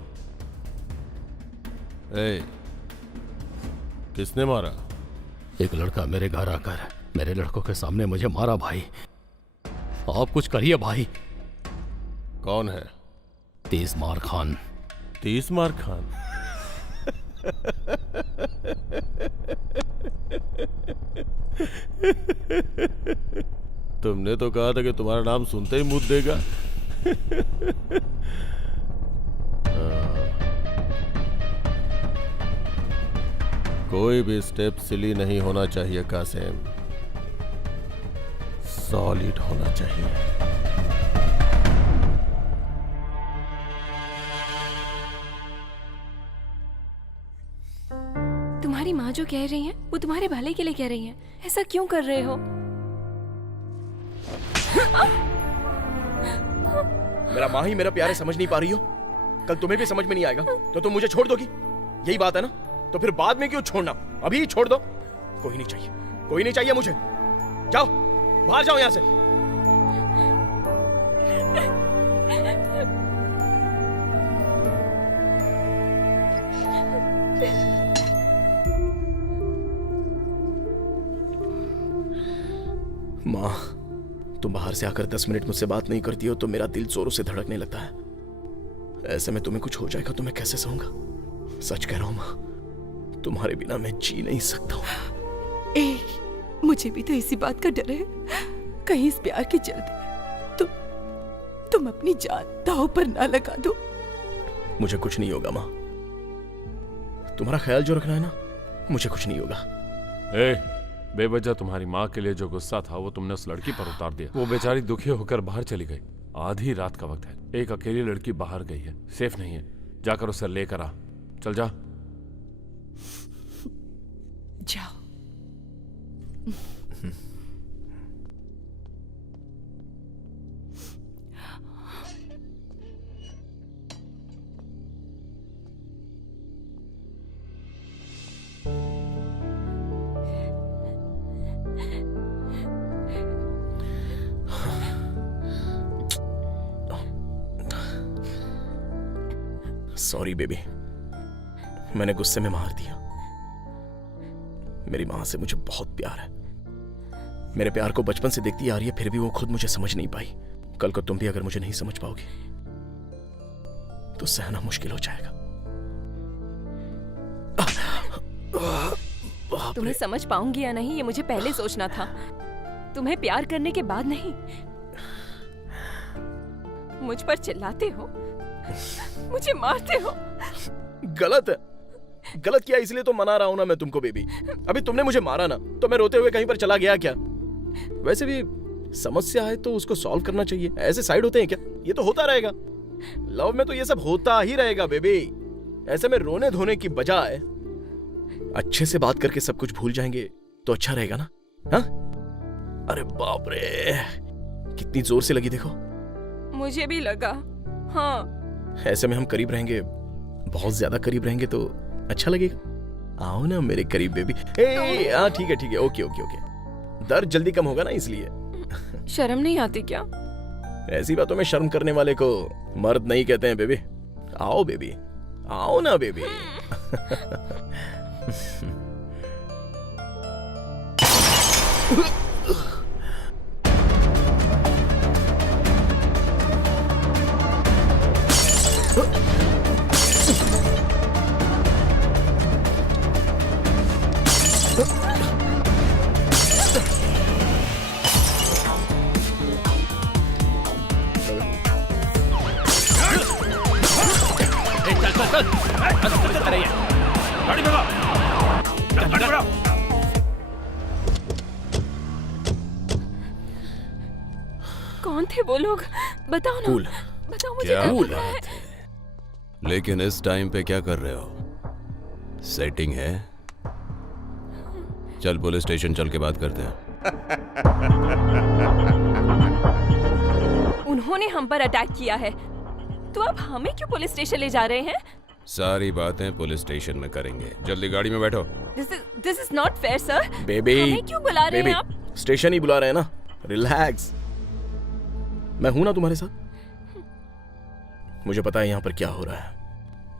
किसने मारा? एक लड़का मेरे घर आकर मेरे लड़कों के सामने मुझे मारा भाई। आप कुछ करिए भाई। कौन है? 30 मार खान। 30 मार खान? तुमने तो कहा था कि तुम्हारा नाम सुनते ही मुद्द देगा। कोई भी स्टेप सिली नहीं होना चाहिए कासिम, सॉलिड होना चाहिए। तुम्हारी माँ जो कह रही है वो तुम्हारे भले के लिए कह रही है। ऐसा क्यों कर रहे हो? मेरा माँ ही मेरा प्यारे समझ नहीं पा रही हो, कल तुम्हें भी समझ में नहीं आएगा तो तुम मुझे छोड़ दोगी, यही बात है ना? तो फिर बाद में क्यों छोड़ना, अभी ही छोड़ दो। कोई नहीं चाहिए, कोई नहीं चाहिए मुझे। जाओ बाहर जाओ यहां से। माँ, तुम बाहर से आकर 10 मिनट मुझसे बात नहीं करती हो तो मेरा दिल जोरों से धड़कने लगता है। ऐसे में तुम्हें कुछ हो जाएगा तो मैं कैसे सहूंगा? सच कह रहा हूं माँ, तुम्हारे बिना मैं जी नहीं सकता हूं। मुझे भी तो इसी बात का डर है, कहीं इस प्यार के चलते तुम अपनी जान दांव पर ना लगा दो। मुझे कुछ नहीं होगा माँ, तुम्हारा ख्याल जो रखना है ना, मुझे कुछ नहीं होगा। बेवजह तुम्हारी माँ के लिए जो गुस्सा था वो तुमने उस लड़की पर उतार दिया। वो बेचारी दुखी होकर बाहर चली गई। आधी रात का वक्त है, एक अकेली लड़की बाहर गई है, सेफ नहीं है। जाकर उसे लेकर आ। चल जा। जाओ। सॉरी बेबी, मैंने गुस्से में मार दिया। मेरी माँ से मुझे बहुत प्यार है। मेरे प्यार को बचपन से देखती आ रही है, फिर भी वो खुद मुझे समझ नहीं पाई। कल को तुम भी अगर मुझे नहीं समझ पाओगी तो सहना मुश्किल हो जाएगा। तुम्हें समझ पाऊंगी या नहीं ये मुझे पहले सोचना था, तुम्हें प्यार करने के बाद नहीं। मुझ पर चिल्लाते हो, मुझे मारते हो। गलत है, गलत किया इसलिए तो मना रहा हूं ना मैं तुमको बेबी। अभी तुमने मुझे मारा ना तो मैं रोते हुए कहीं पर चला गया क्या? वैसे भी समस्या है तो उसको सॉल्व करना चाहिए। ऐसे साइड होते हैं क्या? ये तो होता रहेगा, लव में तो ये सब होता ही रहेगा बेबी। ऐसे में रोने धोने की बजाय अच्छे से बात करके सब कुछ भूल जाएंगे तो अच्छा रहेगा ना? हाँ? अरे बाप रे, कितनी जोर से लगी देखो। मुझे भी लगा। हाँ, ऐसे में हम करीब रहेंगे, बहुत ज्यादा करीब रहेंगे तो अच्छा लगेगा। आओ ना मेरे करीब बेबी। हाँ ठीक है ठीक है, ओके ओके ओके। दर्द जल्दी कम होगा ना इसलिए। शर्म नहीं आती क्या? ऐसी बातों में शर्म करने वाले को मर्द नहीं कहते हैं बेबी। आओ बेबी, आओ ना बेबी। कौन थे वो लोग? बताओ ना। कूल। बताओ मुझे। क्या कूल बात है? लेकिन इस टाइम पे क्या कर रहे हो? सेटिंग है? चल पुलिस स्टेशन चल के बात करते हैं। उन्होंने हम पर अटैक किया है तो अब हमें क्यों पुलिस स्टेशन ले जा रहे हैं? सारी बातें पुलिस स्टेशन में करेंगे। जल्दी गाड़ी में बैठो। This is not fair sir. Baby, हमें क्यों बुला रहे हैं आप? स्टेशन ही बुला रहे हैं ना, रिलैक्स। मैं हूं ना तुम्हारे साथ। मुझे पता है यहाँ पर क्या हो रहा है।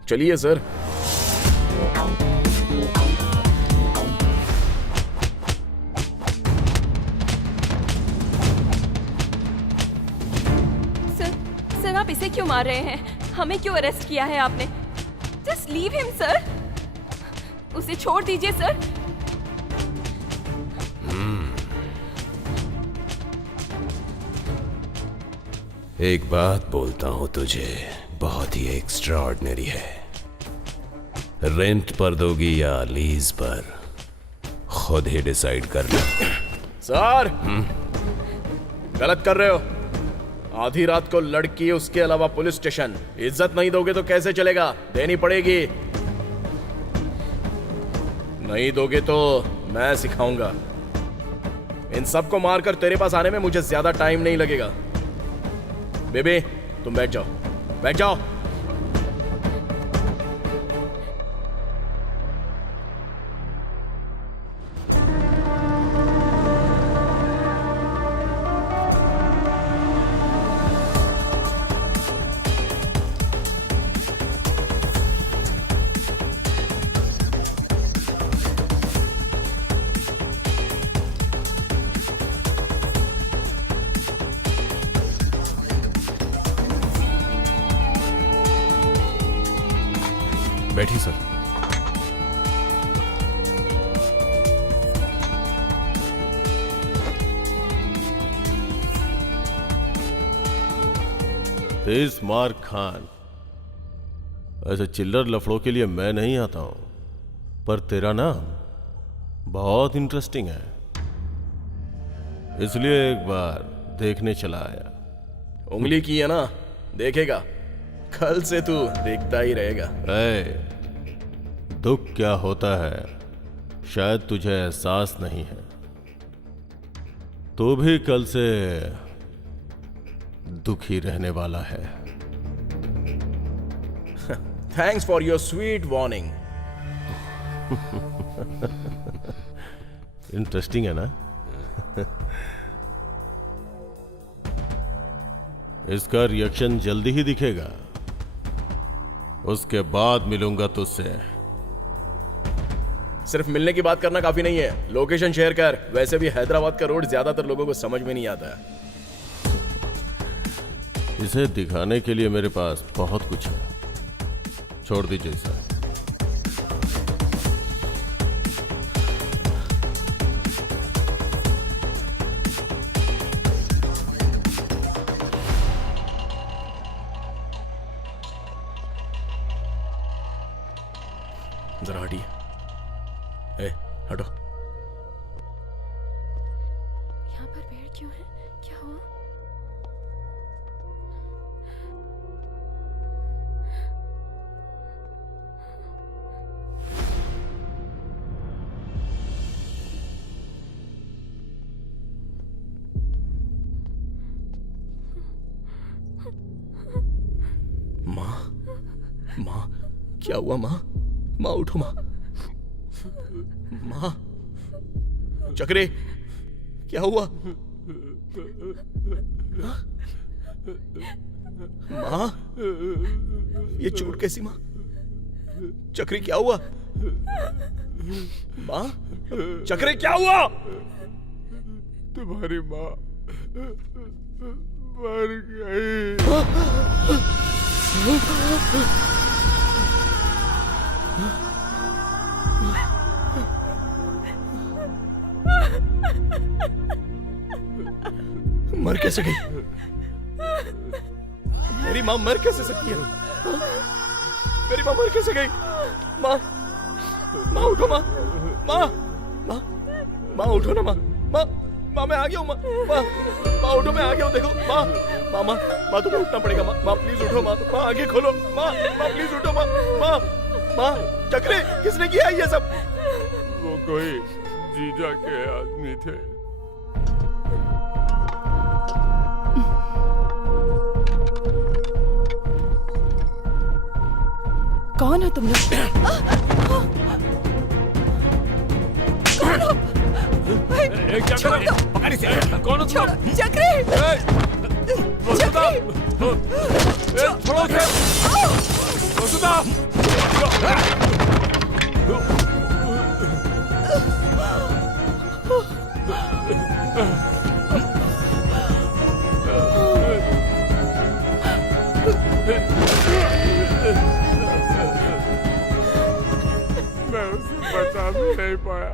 चलिए सर। आप इसे क्यों मार रहे हैं? हमें क्यों अरेस्ट किया है आपने? Just leave him sir. उसे छोड़ दीजिए सर। एक बात बोलता हूं तुझे, बहुत ही एक्स्ट्राऑर्डिनरी है। रेंट पर दोगी या लीज पर, खुद ही डिसाइड कर लो। सर गलत कर रहे हो। आधी रात को लड़की, उसके अलावा पुलिस स्टेशन। इज्जत नहीं दोगे तो कैसे चलेगा? देनी पड़ेगी। नहीं दोगे तो मैं सिखाऊंगा। इन सबको मारकर तेरे पास आने में मुझे ज्यादा टाइम नहीं लगेगा। बेबी तुम बैठ जाओ, बैठ जाओ। बैठिए सर। तेज मार्क खान, ऐसे चिल्लर लफड़ों के लिए मैं नहीं आता हूं, पर तेरा नाम बहुत इंटरेस्टिंग है, इसलिए एक बार देखने चला आया। उंगली की है ना, देखेगा। कल से तू देखता ही रहेगा। दुख क्या होता है शायद तुझे एहसास नहीं है। तू भी कल से दुखी रहने वाला है। Thanks for your sweet warning. Interesting है ना? इसका रिएक्शन जल्दी ही दिखेगा। उसके बाद मिलूंगा तुझसे। सिर्फ मिलने की बात करना काफी नहीं है, लोकेशन शेयर कर। वैसे भी हैदराबाद का रोड ज्यादातर लोगों को समझ में नहीं आता है। इसे दिखाने के लिए मेरे पास बहुत कुछ है। छोड़ दीजिए इसे। जरा हटिए। ए, हटो। यहाँ पर भीड़ क्यों है? क्या हुआ? माँ, माँ, क्या हुआ माँ? माँ उठो माँ। माँ, चक्रे, क्या हुआ? माँ, ये चोट कैसी माँ? चक्री क्या हुआ? माँ, चक्रे क्या हुआ? तुम्हारी माँ मर गई। मर कैसे गई? मेरी माँ मर कैसे सकती है? मेरी माँ मर कैसे गई? माँ, माँ उठो माँ, माँ, माँ, माँ उठो ना माँ, माँ, माँ मैं आ गया हूँ माँ, माँ, माँ उठो मैं आ गया हूँ देखो माँ, माँ, माँ, माँ तुम्हें उठना पड़ेगा माँ, माँ प्लीज उठो माँ, माँ आंखें खोलो माँ, माँ प्लीज उठो माँ, माँ, माँ, चक्रे किसने किया ये सब? वो कोई जीजा के आदमी थे। कौन हो तुम लोग? छोड़ दो। पकड़ इसे। कौन हो तुम? चक्री! वसुधा! छोड़ो उसे! वसुधा! नहीं पाया।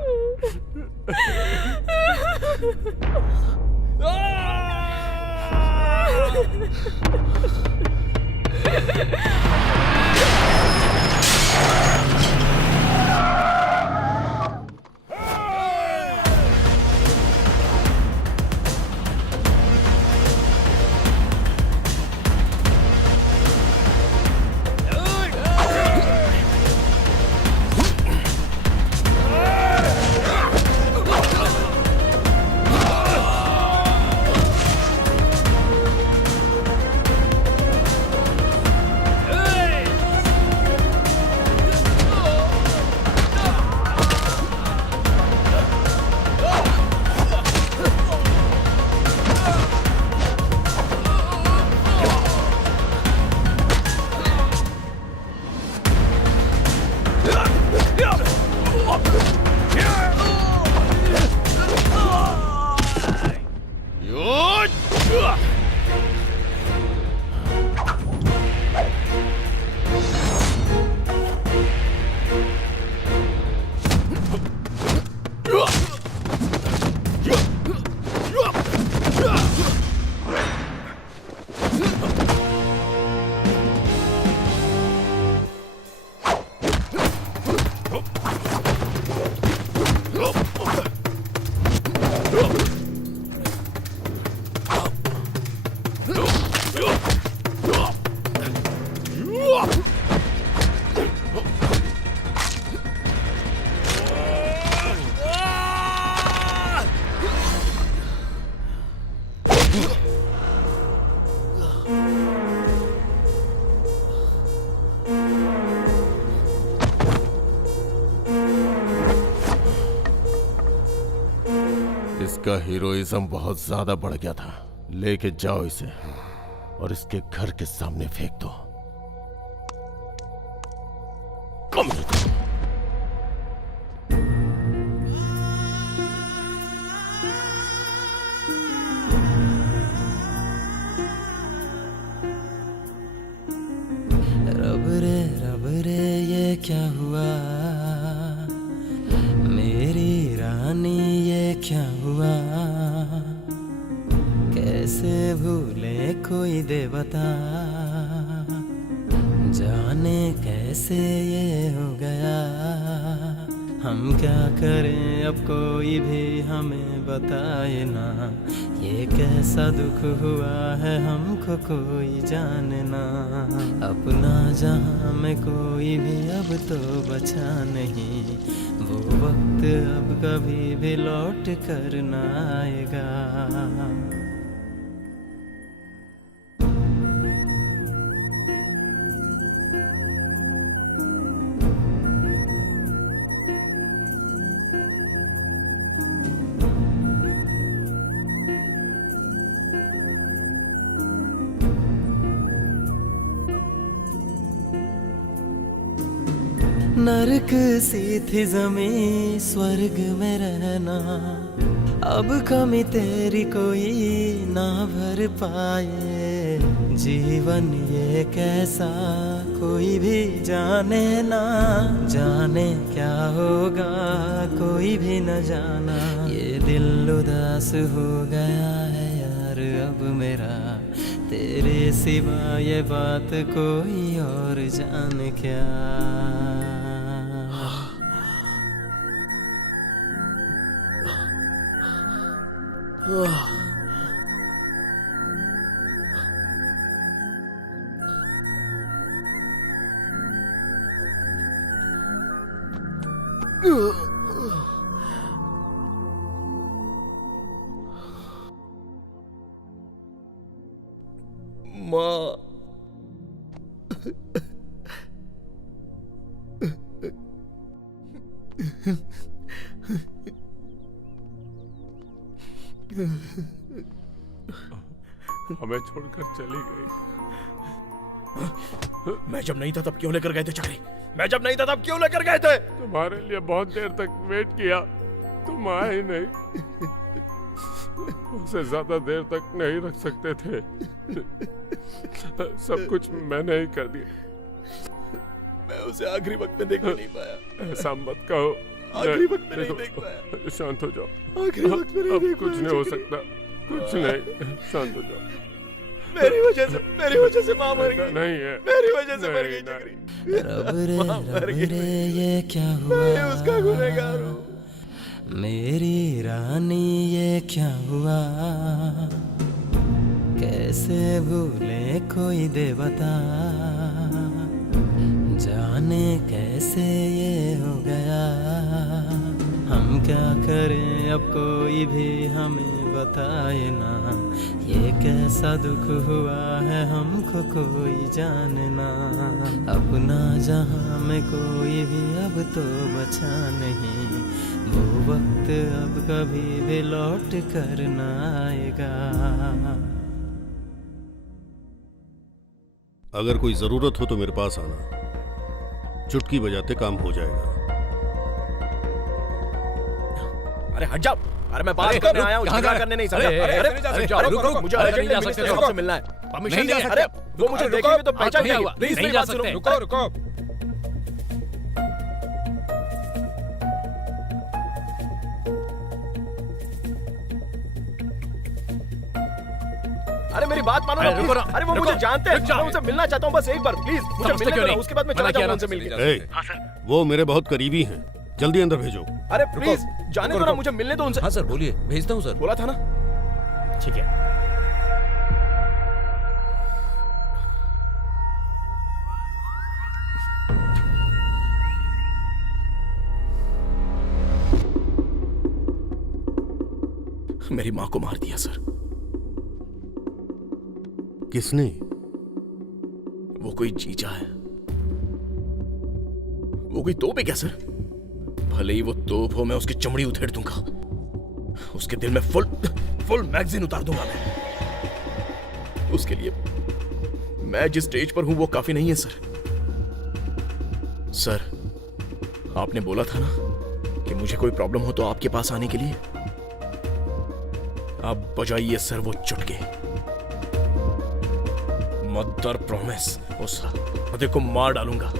इसका हीरोइज्म बहुत ज्यादा बढ़ गया था। लेके जाओ इसे और इसके घर के सामने फेंक दो। रब रे ये क्या हुआ, मेरी रानी ये क्या हुआ, कैसे भूले कोई दे बता, जाने कैसे ये हो गया, हम क्या करें अब कोई भी हमें बताए ना, ये कैसा दुख हुआ है हमको कोई जाने ना, अपना जहां में कोई भी अब तो बचा नहीं, वो वक्त अब कभी भी लौट कर ना आएगा। नरक सी थी जमीन स्वर्ग में रहना, अब कमी तेरी कोई ना भर पाए, जीवन ये कैसा कोई भी जाने ना, जाने क्या होगा कोई भी न जाना, ये दिल उदास हो गया है यार अब मेरा, तेरे सिवा ये बात कोई और जाने क्या। माँ, हमें छोड़कर चली गई। मैं जब नहीं था तब क्यों लेकर गए थे चक्री? मैं जब नहीं था तब क्यों लेकर गए थे? तुम्हारे लिए बहुत देर तक वेट किया, तुम आए नहीं। उसे ज्यादा देर तक नहीं रख सकते थे। सब कुछ मैंने ही कर दिया। मैं उसे आखिरी वक्त में देख नहीं पाया। ऐसा मत कहो। आखिरी वक्त में नहीं देखो, देख पाया। शांत हो जाओ। आखिरी वक्त में नहीं अब देख कुछ पाया, नहीं हो जिगरी। सकता, कुछ नहीं, शांत हो जाओ। मेरी वजह से माँ मर गई। नहीं है, मेरी वजह से मर गई जिगरी। रब रे माँ मर रब गई। रे ये क्या हुआ, मैं उसका गुनहगार हूँ। मेरी रानी ये क्या हुआ, कैसे भूले कोई दे बता, जाने कैसे ये हो गया, हम क्या करें अब कोई भी हमें बताए ना, ये कैसा दुख हुआ है हमको कोई जाने ना, अपना जहां में कोई भी अब तो बचा नहीं, वो वक्त अब कभी भी लौट कर ना आएगा। अगर कोई जरूरत हो तो मेरे पास आना, चुटकी बजाते काम हो जाएगा। अरे हट जाओ। अरे मैं बात करने आया हूँ, झगड़ा करने नहीं। अरे, अरे ऐसे नहीं जा सकते। जाओ, रुको, रुको, मुझे अंदर अर्जेंट नहीं जा मिनिस्टर सकते, साहब से मिलना है। परमिशन नहीं, नहीं है। अरे वो मुझे देखेंगे तो पहचान नहीं जाएंगे। हुआ। प्लीज नहीं मेरी जा बात सुनो। सकते। रुको रुको। अरे मेरी बात मानो ना, अरे, रुको प्लीज। ना, अरे वो रुको। मुझे जानते हैं, रुक जाओ। मैं उनसे मिलना चाहता हूँ बस एक बार, प्लीज मुझे समझते मिलने क्यों दो ना, नहीं? उसके बाद मैं मना चला किया जाऊंगा ना उनसे मिलके। ए, वो मेरे बहुत करीबी हैं, जल्दी अंदर भेजो। अरे प्लीज जाने दो ना, मुझे मिलने दो उनसे। हाँ सर बोलिए, भेजता हूँ सर। बोला था ना। ठीक है। मेरी माँ को मार दिया सर। किसने? वो कोई जीजा है। वो कोई तोप है क्या सर? भले ही वो तोप हो, मैं उसकी चमड़ी उधेड़ दूंगा। उसके दिल में फुल मैगजीन उतार दूंगा मैं। उसके लिए मैं जिस स्टेज पर हूं वो काफी नहीं है सर। सर आपने बोला था ना कि मुझे कोई प्रॉब्लम हो तो आपके पास आने के लिए। आप बजाइए सर वो चुटके। मदर प्रॉमिस उस हृदय को मार डालूंगा।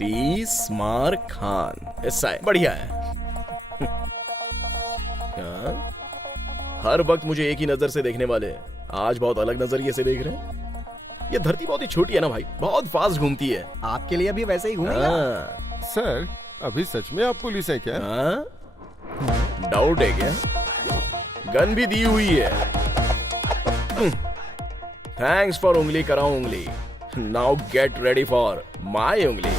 तीसमार खान, ऐसा है, बढ़िया है। हाँ? हर वक्त मुझे एक ही नजर से देखने वाले आज बहुत अलग नजरिए से देख रहे हैं। ये धरती बहुत ही छोटी है ना भाई, बहुत फास्ट घूमती है। आपके लिए भी वैसे ही घूमेगा। हाँ। सर अभी सच में आप पुलिस है क्या? हाँ? डाउट है क्या? गन भी दी हुई है। थैंक्स फॉर उंगली कराऊं उंगली। Now get ready for my उंगली।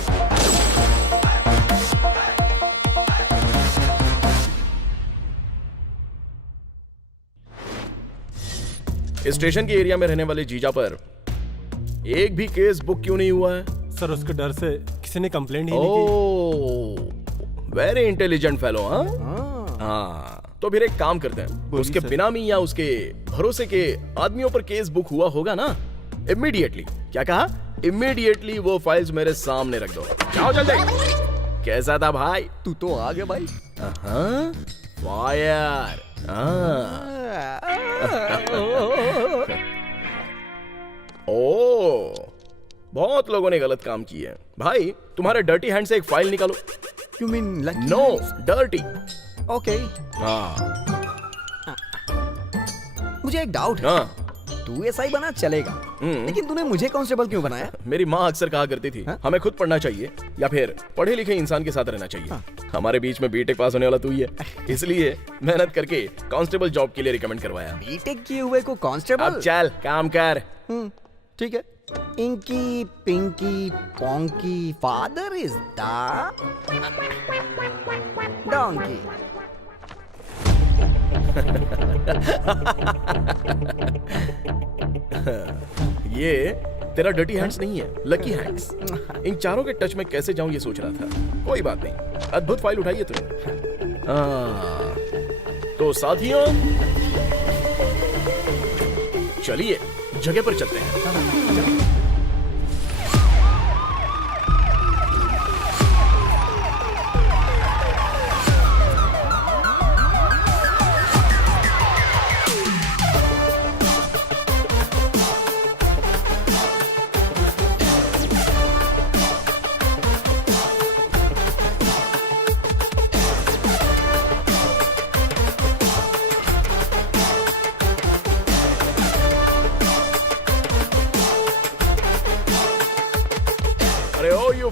स्टेशन के एरिया में रहने वाले जीजा पर एक भी केस बुक क्यों नहीं हुआ है? सर उसके डर से किसी ने कंप्लेंट ही नहीं की। Very intelligent fellow. हाँ तो फिर एक काम करते हैं, उसके बिनामी या उसके भरोसे के आदमियों पर केस बुक हुआ होगा ना, इमीडिएटली, क्या कहा, इमीडिएटली वो फाइल्स मेरे सामने रख दो। जाओ जल्दी। कैसा था भाई? तू तो आ गया भाई। फायर। ओ बहुत लोगों ने गलत काम किए हैं भाई। तुम्हारे डर्टी हैंड से एक फाइल निकालो। You mean lucky? No, dirty. Okay. हाँ मुझे एक डाउट है। हाँ तू एसआई बना चलेगा, लेकिन तूने मुझे कांस्टेबल क्यों बनाया? मेरी माँ अक्सर कहा करती थी हमें खुद पढ़ना चाहिए या फिर पढ़े लिखे इंसान के साथ रहना चाहिए। हमारे बीच में बीटेक पास होने वाला तू ही है, इसलिए मेहनत करके कांस्टेबल जॉब के लिए रिकमेंड करवाया। बीटेक किए हुए को कांस्टेबल? अब चल काम कर। ठीक है। Inky pinky ponky father is the donkey. ये तेरा डर्टी हैंड्स नहीं है, लकी हैंड्स। इन चारों के टच में कैसे जाऊं ये सोच रहा था। कोई बात नहीं, अद्भुत फाइल उठाइए तुमने। तो साथियों चलिए जगह पर चलते हैं।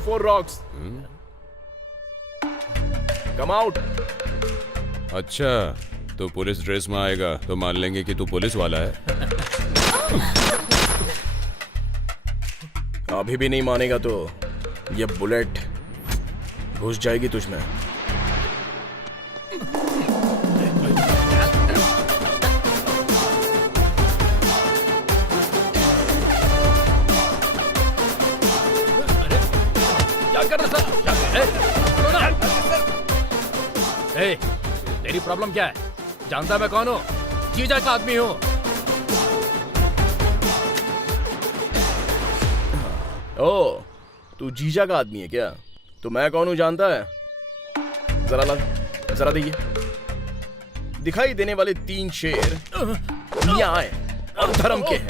Four rocks. Come out. अच्छा, तो पुलिस ड्रेस में आएगा तो मान लेंगे कि तू पुलिस वाला है। अभी भी नहीं मानेगा तो ये बुलेट घुस जाएगी तुझमें। ए, तेरी प्रॉब्लम क्या है? जानता मैं कौन हूँ? जीजा का आदमी हूँ। ओ, तू जीजा का आदमी है क्या? तो मैं कौन हूँ जानता है? जरा ला, जरा देखिए। दिखाई देने वाले 3 शेर न्याय और धर्म के हैं।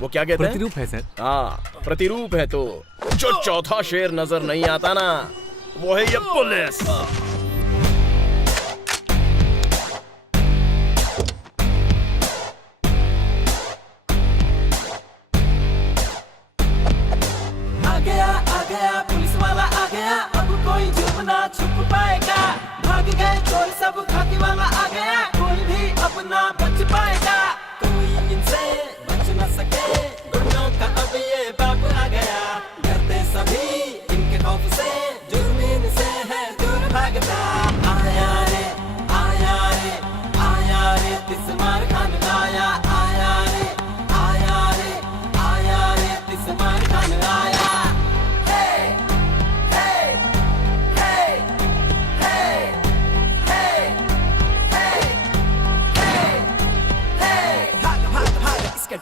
वो क्या कहते हैं? प्रतिरूप है सर। हाँ, प्रतिरूप है। तो जो चौथा शेर नजर नहीं आता ना, वो है ये पुलिस। आ गया पुलिस वाला आ गया, अब कोई जुर्म ना छुप पाएगा। भाग गए चोर सब, खाकी वाला आ गया, कोई भी अब ना बच पाएगा। कोई इनसे बच न सके, गुंडों का अब ये बाप आ गया। डरते सभी इनके खौफ से, जुर्म इनसे है दूर भागता। आया रे आया रे आया रे, तिस्मार खान आया। आया रे आया रे आया रे, तिस्मार खान आया।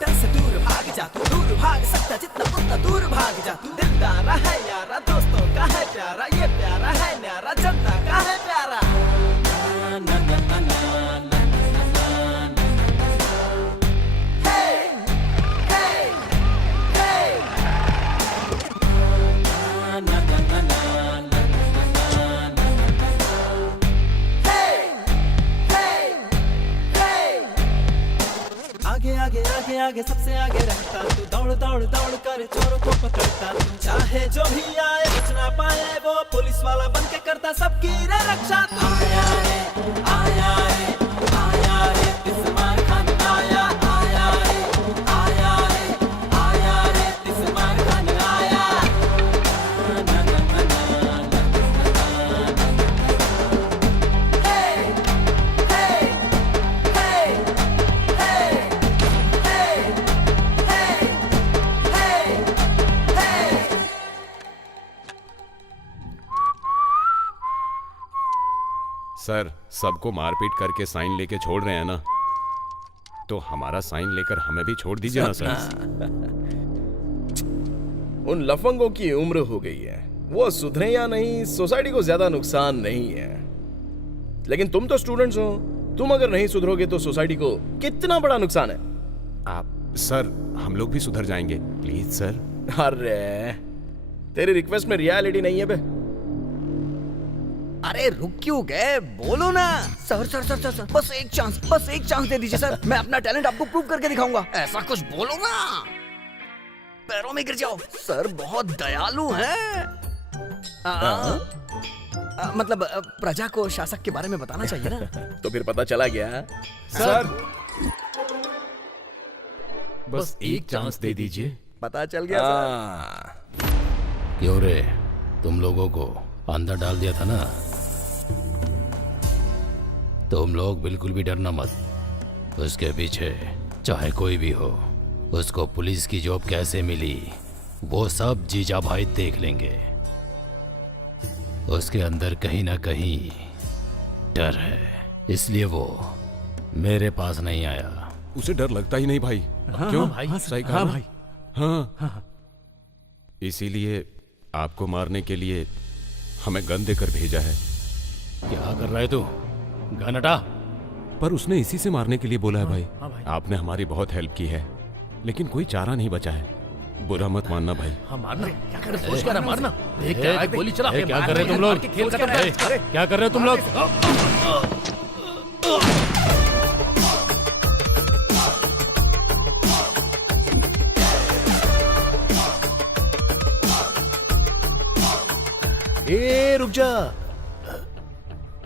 डर से दूर भाग जा तू, दूर भाग सकता जितना उतना दूर भाग जा तू। दिलदारा है यारा, दोस्तों का है प्यारा, ये प्यारा है न्यारा, जनता का है प्यारा। ना ना ना ना ना ना ना ना। हे हे हे। ना ना ना ना ना ना ना। हे हे हे। आगे आगे आगे आगे सबसे आगे रहता तू, दौड़ दौड़ दौड़ कर चोरों को पकड़ता तू। चाहे जो भी आए बच ना पाए, वो पुलिस वाला बन के करता सबकी रे रक्षा तू। आया रे आया रे आया रे, तिस्मार खान आया। आया रे आया रे आया रे, तिस्मार खान आया। ना ना ना ना ना ना। हे हे हे हे। सर, सबको मारपीट करके साइन लेके छोड़ रहे हैं ना, तो हमारा साइन लेकर हमें भी छोड़ दीजिए ना सर। उन लफंगों की उम्र हो गई है, वो सुधरे या नहीं सोसाइटी को ज्यादा नुकसान नहीं है। लेकिन तुम तो स्टूडेंट्स हो, तुम अगर नहीं सुधरोगे तो सोसाइटी को कितना बड़ा नुकसान है। आप सर, हम लोग भी सुधर जाएंगे प्लीज सर। अरे तेरी रिक्वेस्ट में रियलिटी नहीं है बे। अरे रुक क्यों गए, बोलो ना। सर सर सर सर, बस एक चांस दे दीजिए सर। मैं अपना टैलेंट आपको प्रूव करके दिखाऊंगा। ऐसा कुछ बोलो ना, पैरों में गिर जाओ। सर बहुत दयालु हैं। मतलब प्रजा को शासक के बारे में बताना चाहिए ना। तो फिर पता चला गया सर। बस एक चांस दे दीजिए, पता चल गया सर। क्यों रे, तुम लोगों को अंदर डाल दिया था ना? तुम लोग बिल्कुल भी डरना मत। उसके पीछे चाहे कोई भी हो, उसको पुलिस की जॉब कैसे मिली वो सब जीजा भाई देख लेंगे। उसके अंदर कहीं ना कहीं डर है, इसलिए वो मेरे पास नहीं आया। उसे डर लगता ही नहीं भाई। हाँ, क्यों? हाँ भाई, सही हाँ कहा ना? भाई। हाँ। इसीलिए आपको मारने के लिए हमें गन देकर भेजा है। क्या कर रहा है तू? गन हटा। पर उसने इसी से मारने के लिए बोला है भाई। हाँ भाई। आपने हमारी बहुत हेल्प की है, लेकिन कोई चारा नहीं बचा है। बुरा मत मानना भाई। हाँ मारना, क्या कर रहे? सोच क्या रहा, मारना। गोली चला। क्या कर रहे हो तुम लोग? खेल खत्म है। क्या कर रहे हो तुम लोग? ए रुक जा,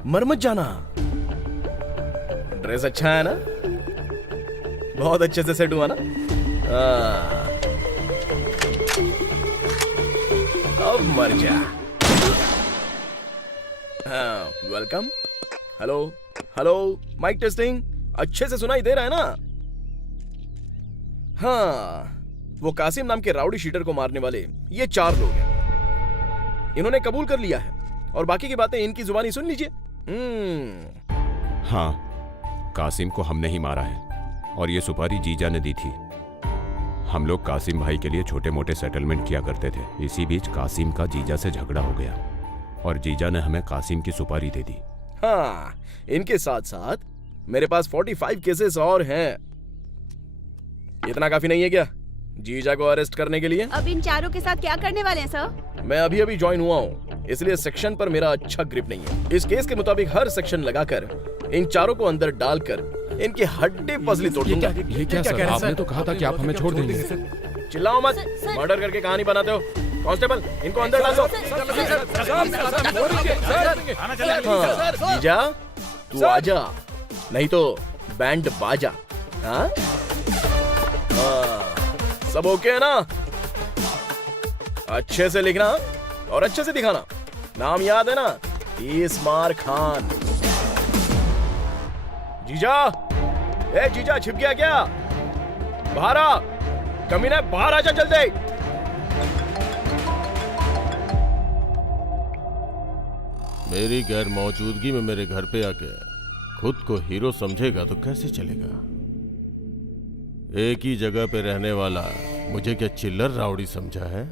मर मत जाना। ड्रेस अच्छा है ना? बहुत अच्छे से सेट हुआ ना? अब मर जा। हाँ, welcome. Hello hello, mic testing. अच्छे से सुनाई दे रहा है ना? हाँ, वो कासिम नाम के राउडी शीटर को मारने वाले ये 4 लोग हैं। इन्होंने कबूल कर लिया है और बाकी की बातें इनकी जुबानी सुन लीजिए। हाँ, कासिम को हमने ही मारा है और ये सुपारी जीजा ने दी थी। हम लोग कासिम भाई के लिए छोटे मोटे सेटलमेंट किया करते थे। इसी बीच कासिम का जीजा से झगड़ा हो गया और जीजा ने हमें कासिम की सुपारी दे दी। हाँ, इनके साथ साथ मेरे पास 45 केसेस और हैं। इतना काफी नहीं है क्या जीजा को अरेस्ट करने के लिए? अब इन चारों के साथ क्या करने वाले हैं सर? मैं अभी अभी ज्वाइन हुआ हूँ, इसलिए सेक्शन पर मेरा अच्छा ग्रिप नहीं है। इस केस के मुताबिक हर सेक्शन लगाकर इन चारों को अंदर डालकर इनकी हड्डी पसली तोड़ दूंगा। ये क्या सर? आपने तो कहा था कि आप हमें छोड़ देंगे। चिल्लाओ मत, मर्डर करके कहानी बनाते हो। कांस्टेबल, इनको अंदर डाल दो। जीजा तू आजा, नहीं तो बैंड बाजा। हाँ, सब ओके है ना? अच्छे से लिखना और अच्छे से दिखाना। नाम याद है ना? इसमार खान। जीजा, ए जीजा, छिप गया क्या? बाहर आ, कमीना, बाहर आजा जल्दी। मेरी गैर मौजूदगी में मेरे घर पे आके खुद को हीरो समझेगा तो कैसे चलेगा? एक ही जगह पे रहने वाला मुझे क्या चिल्लर राउडी समझा है?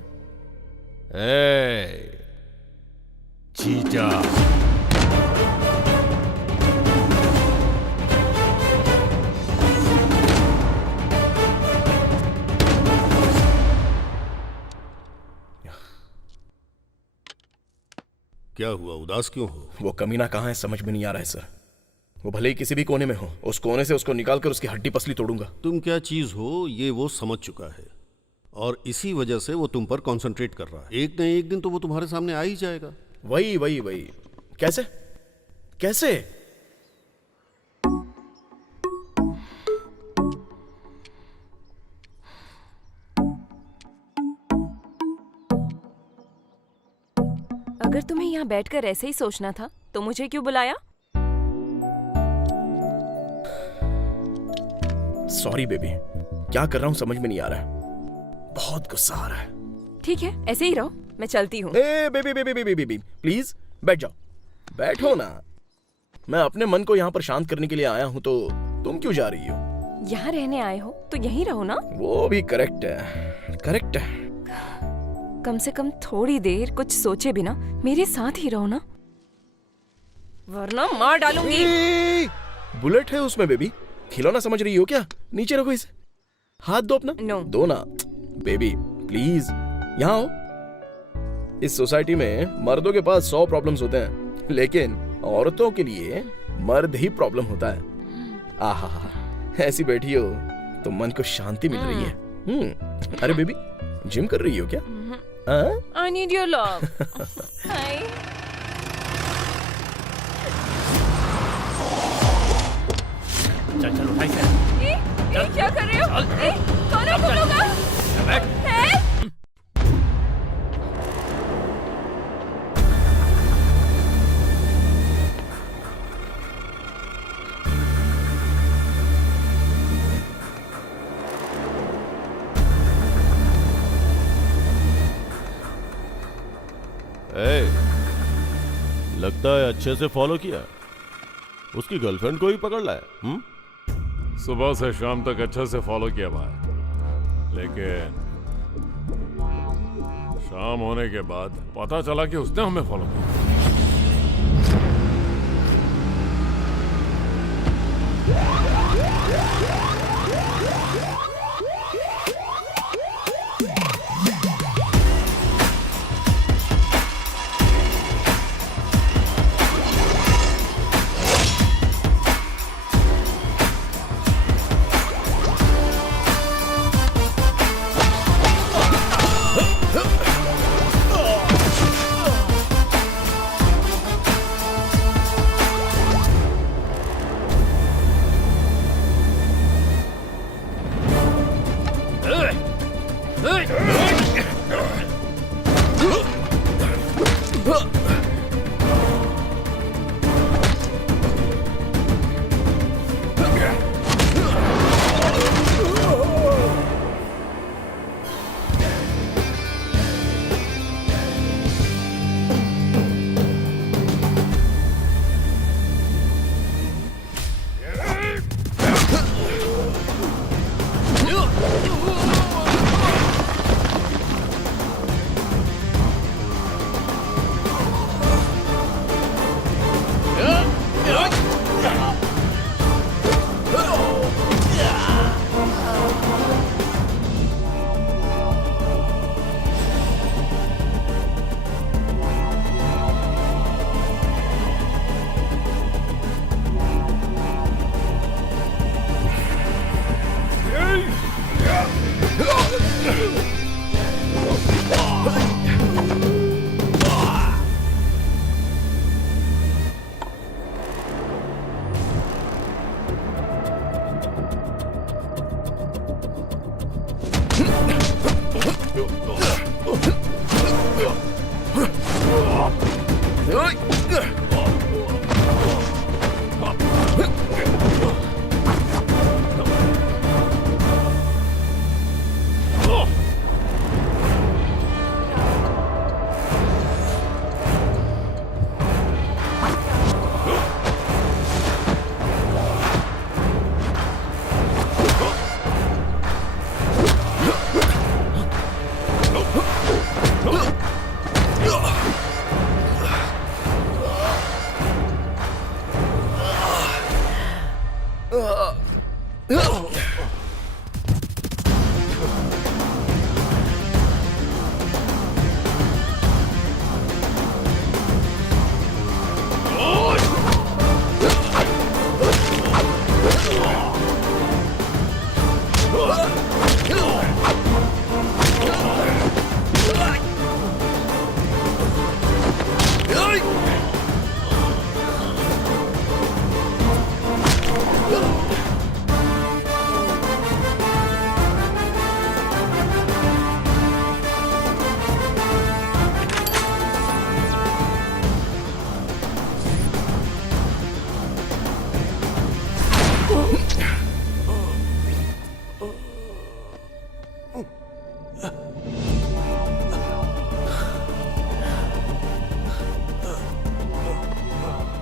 ए, जीजा। क्या हुआ, उदास क्यों हो? वो कमीना कहाँ है समझ में नहीं आ रहा है सर। वो भले ही किसी भी कोने में हो, उस कोने से उसको निकालकर उसकी हड्डी पसली तोड़ूंगा। तुम क्या चीज हो ये वो समझ चुका है और इसी वजह से वो तुम पर कंसंट्रेट कर रहा है। एक न एक दिन तो वो तुम्हारे सामने आ ही जाएगा। वही वही वही। कैसे कैसे? अगर तुम्हें यहाँ बैठकर ऐसे ही सोचना था तो मुझे क्यों बुलाया? सॉरी बेबी, क्या कर रहा हूँ समझ में नहीं आ रहा है। बहुत गुस्सा आ रहा है। ठीक है, ऐसे ही रहो, मैं चलती हूँ। ए baby baby baby baby please बैठ जाओ। बैठो ना, मैं अपने मन को यहाँ पर शांत करने के लिए आया हूँ, तो तुम क्यों जा रही हो? यहाँ रहने आए हो तो यहीं रहो ना। वो भी करेक्ट है, करेक्ट है। कम से कम थोड़ी देर कुछ सोचे बिना मेरे साथ ही रहो ना, वरना मार डालूंगी। बुलेट है उसमें बेबी, खिलौना समझ रही हो क्या? नीचे रखो इसे, हाथ दो अपना। नो। दो ना बेबी प्लीज, यहाँ आओ। इस सोसाइटी में मर्दों के पास 100 प्रॉब्लम्स होते हैं, लेकिन औरतों के लिए मर्द ही प्रॉब्लम होता है। आहा, ऐसी बैठी हो तो मन को शांति मिल रही है। अरे बेबी, जिम कर रही हो क्या? I need your love. Hi. चल चल उठाई से। क्या कर रहे हो? कौन है तुम लोग? लगता है अच्छे से फॉलो किया। उसकी गर्लफ्रेंड को ही पकड़ लाया। सुबह से शाम तक अच्छे से फॉलो किया भाई, लेकिन शाम होने के बाद पता चला कि उसने हमें फॉलो किया।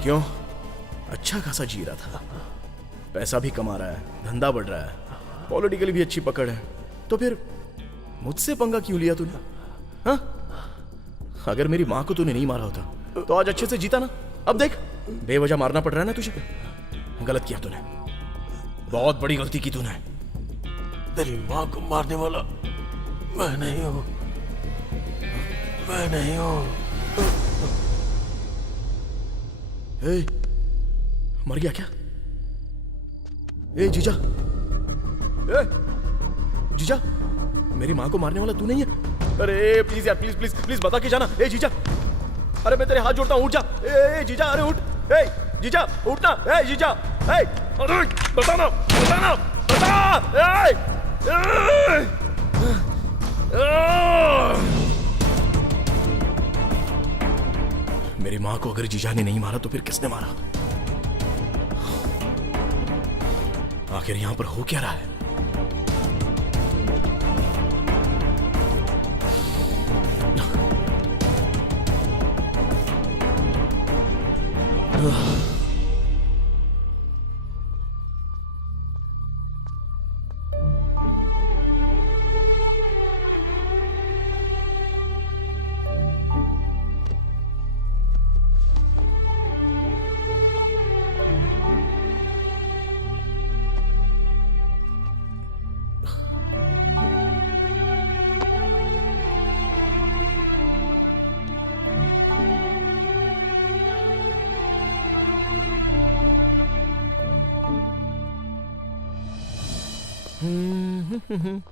क्यों? अच्छा खासा जी रहा था, पैसा भी कमा रहा है, धंधा बढ़ रहा है, पॉलिटिकली भी अच्छी पकड़ है, तो फिर मुझसे पंगा क्यों लिया तूने? हाँ? अगर मेरी माँ को तूने नहीं मारा होता तो आज अच्छे से जीता ना। अब देख, बेवजह मारना पड़ रहा है ना तुझे। गलत किया तूने, बहुत बड़ी गलती की तूने। तेरी माँ को मारने वाला मैं नहीं हूँ, मैं नहीं हूँ। ए, मर गया क्या? ए जीजा, ए जीजा, मेरी माँ को मारने वाला तू नहीं है? अरे प्लीज यार, प्लीज प्लीज प्लीज बता के जाना। ए जीजा, अरे मैं तेरे हाथ जोड़ता हूँ, उठ जा। ए जीजा, अरे उठ। ए जीजा, उठना। ए जीजा, ए अरे बताना, बताना, बता। मेरी माँ को अगर जीजा ने नहीं मारा तो फिर किसने मारा? आखिर यहाँ पर हो क्या रहा है?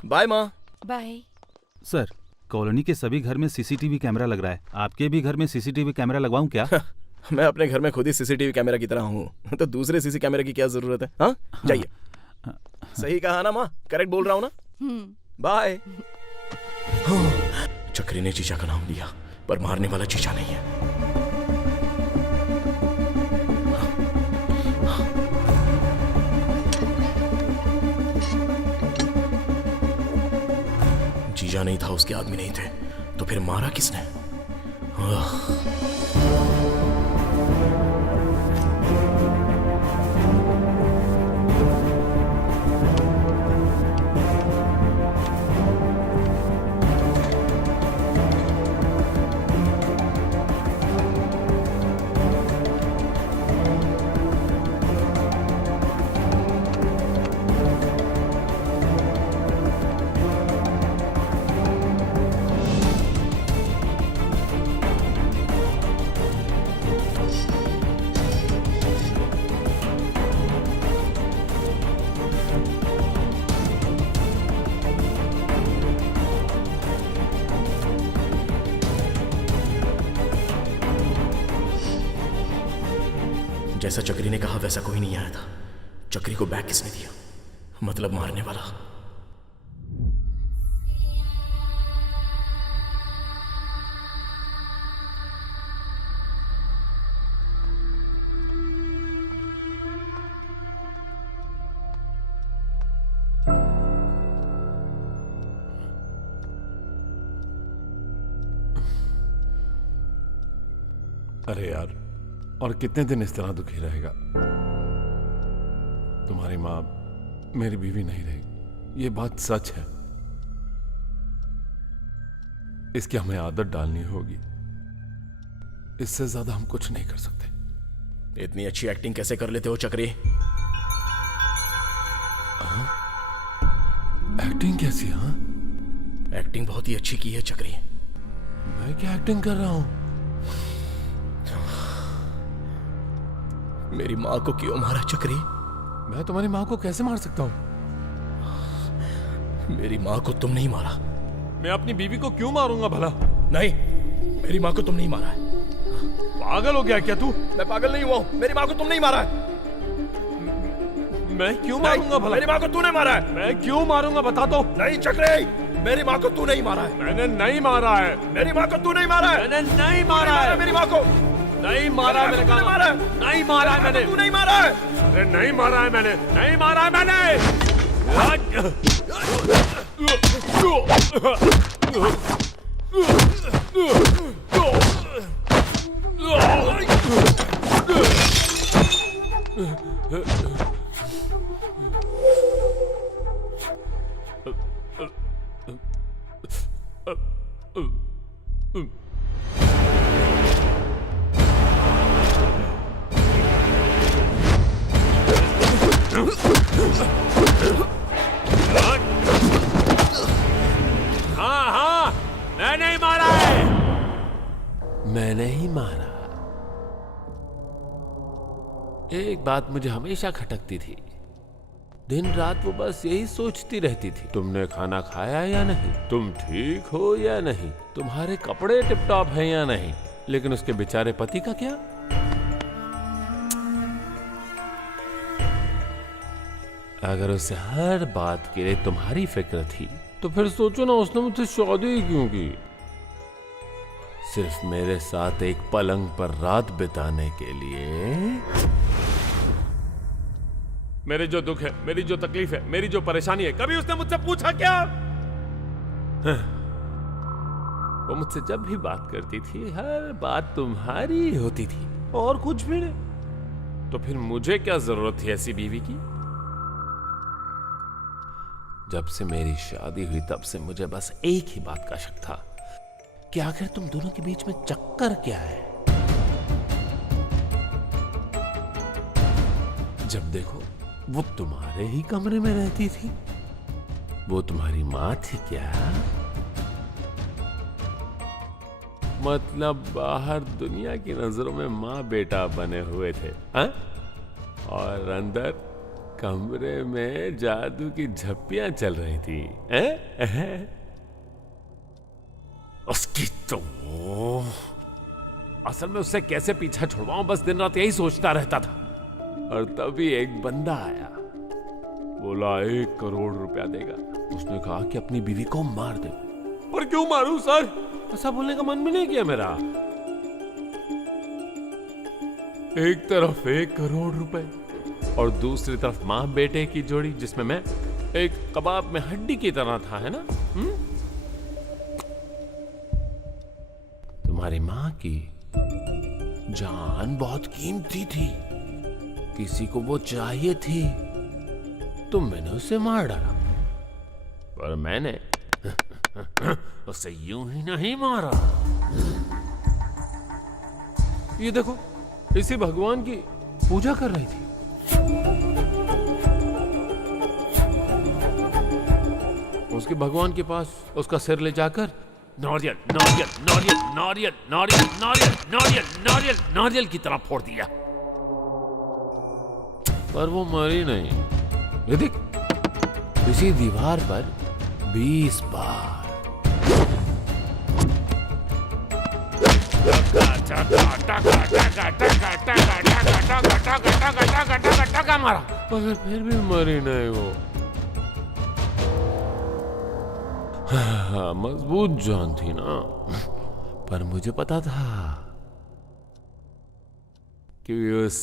बाय माँ। बाय। सर, कॉलोनी के सभी घर में सीसीटीवी कैमरा लग रहा है। आपके भी घर में सीसीटीवी कैमरा लगवाऊं क्या? मैं अपने घर में खुद ही सीसीटीवी कैमरा की तरह हूँ, तो दूसरे सीसी कैमरे की क्या जरूरत है? हाँ, जाइए। सही कहा ना माँ? करेक्ट बोल रहा हूँ ना? बाय। चक्री ने चीचा का नाम लिया, पर मारने वाला चीचा नहीं है। जीजा नहीं था, उसके आदमी नहीं थे, तो फिर मारा किसने? जैसा चक्री ने कहा वैसा कोई नहीं आया था। चक्री को बैग किसने दिया? मतलब मारने वाला। अरे यार, और कितने दिन इस तरह दुखी रहेगा? तुम्हारी माँ मेरी बीवी नहीं रही, ये बात सच है। इसकी हमें आदत डालनी होगी। इससे ज्यादा हम कुछ नहीं कर सकते। इतनी अच्छी एक्टिंग कैसे कर लेते हो चक्री? एक्टिंग कैसी? हाँ, एक्टिंग बहुत ही अच्छी की है चक्री। मैं क्या एक्टिंग कर रहा हूं? मेरी माँ को क्यों मारा चक्री? मैं तुम्हारी माँ को कैसे मार सकता हूँ? मेरी माँ को तुम नहीं मारा। मैं अपनी बीवी को क्यों मारूंगा भला? नहीं, मेरी माँ को तुम नहीं मारा है। पागल हो गया क्या तू? मैं पागल नहीं हुआ हूँ। मेरी माँ को तुम नहीं मारा है। मैं क्यों मारूंगा भला? मेरी माँ को तूने मारा है। मैं क्यों मारूंगा बता दो। नहीं चक्री, मेरी माँ को तू नहीं मारा है। मैंने नहीं मारा है। मेरी माँ को तू नहीं मारा है। मैंने नहीं मारा है। मेरी माँ को नहीं मारा है। मैंने कहा नहीं मारा है। मैंने तू नहीं मारा है। अरे नहीं मारा है। मैंने नहीं मारा है। मैंने हाँ, मैं नहीं मारा है। मैंने ही मारा। एक बात मुझे हमेशा खटकती थी। दिन रात वो बस यही सोचती रहती थी, तुमने खाना खाया या नहीं, तुम ठीक हो या नहीं, तुम्हारे कपड़े टिपटॉप हैं या नहीं। लेकिन उसके बेचारे पति का क्या? अगर उसे हर बात के लिए तुम्हारी फिक्र थी तो फिर सोचो ना, उसने मुझसे शादी ही क्यों की? सिर्फ मेरे साथ एक पलंग पर रात बिताने के लिए। मेरे जो दुख है, मेरी जो तकलीफ है, मेरी जो परेशानी है, कभी उसने मुझसे पूछा क्या? वो मुझसे जब भी बात करती थी, हर बात तुम्हारी होती थी और कुछ भी नहीं। तो फिर मुझे क्या जरूरत थी ऐसी बीवी की? जब से मेरी शादी हुई तब से मुझे बस एक ही बात का शक था कि आखिर तुम दोनों के बीच में चक्कर क्या है। जब देखो वो तुम्हारे ही कमरे में रहती थी। वो तुम्हारी माँ थी क्या? मतलब बाहर दुनिया की नजरों में माँ बेटा बने हुए थे, हाँ? और अंदर कमरे में जादू की झप्पियां चल रही थी, हैं? उसकी तो असल में उससे कैसे पीछा छुड़वाऊं, बस दिन रात यही सोचता रहता था। और तभी एक बंदा आया, बोला 1 करोड़ रुपया देगा। उसने कहा कि अपनी बीवी को मार दे। पर क्यों मारूं सर? ऐसा बोलने का मन भी नहीं किया मेरा। एक तरफ 1 करोड़ रुपए और दूसरी तरफ मां बेटे की जोड़ी, जिसमें मैं एक कबाब में हड्डी की तरह था, है ना? तुम्हारी मां की जान बहुत कीमती थी, किसी को वो चाहिए थी, तो मैंने उसे मार डाला। पर मैंने उसे यूं ही नहीं मारा। ये देखो, इसी भगवान की पूजा कर रही थी। उसके भगवान के पास उसका सिर ले जाकर नारियल नारियल नारियल नारियल नारियल नारियल नारियल नारियल नारियल की तरह फोड़ दिया। पर वो मरी नहीं। ये देख, इसी दीवार पर 20 बार मारा, मगर फिर भी मरी नहीं वो। मजबूत जान थी ना। पर मुझे पता था कि उस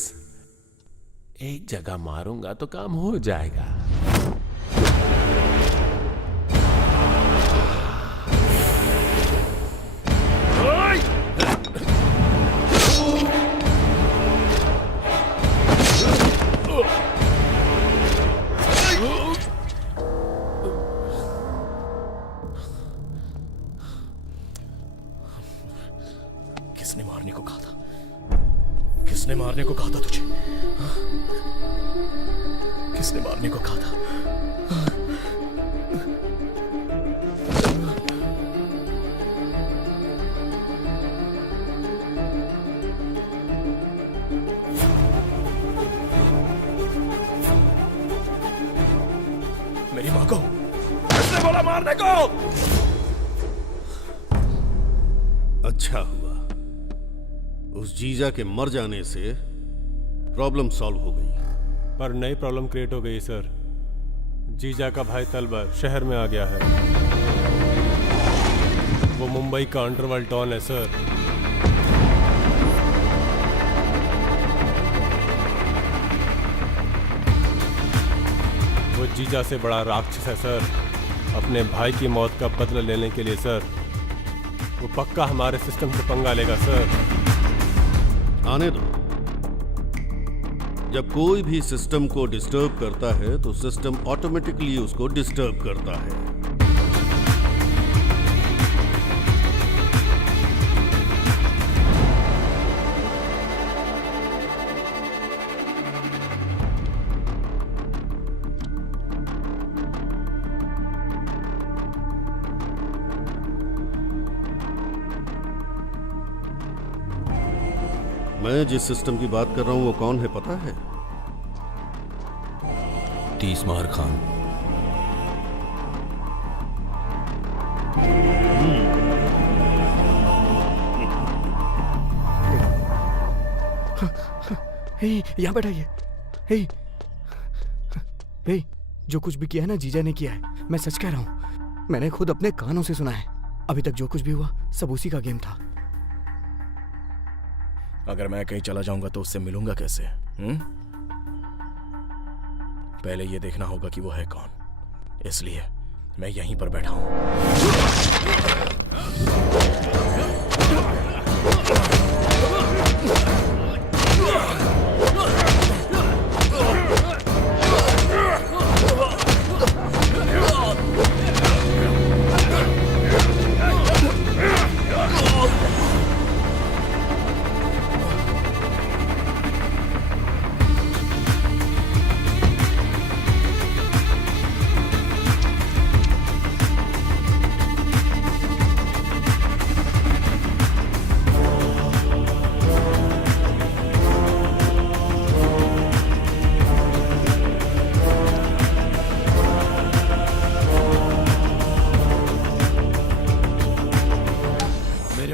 एक जगह मारूंगा तो काम हो जाएगा। किसने मारने को कहा था? किसने मारने को कहा था तुझे? किसने मारने को कहा था? मेरी मां को किसने बोला मारने को? अच्छा हुआ उस जीजा के मर जाने से प्रॉब्लम सॉल्व हो गई। पर नई प्रॉब्लम क्रिएट हो गई सर। जीजा का भाई तलबर शहर में आ गया है। वो मुंबई का अंडरवर्ल्ड डॉन है सर। वो जीजा से बड़ा राक्षस है सर। अपने भाई की मौत का बदला लेने के लिए सर वो पक्का हमारे सिस्टम से पंगा लेगा सर। आने दो। जब कोई भी सिस्टम को डिस्टर्ब करता है तो सिस्टम ऑटोमेटिकली उसको डिस्टर्ब करता है। मैं जिस सिस्टम की बात कर रहा हूं वो कौन है पता है? तीसमार खान। यहाँ बैठाइए। हे, जो कुछ भी किया है ना जीजा ने किया है। मैं सच कह रहा हूँ। मैंने खुद अपने कानों से सुना है। अभी तक जो कुछ भी हुआ सब उसी का गेम था। अगर मैं कहीं चला जाऊंगा तो उससे मिलूंगा कैसे? पहले ये देखना होगा कि वो है कौन, इसलिए मैं यहीं पर बैठा हूं।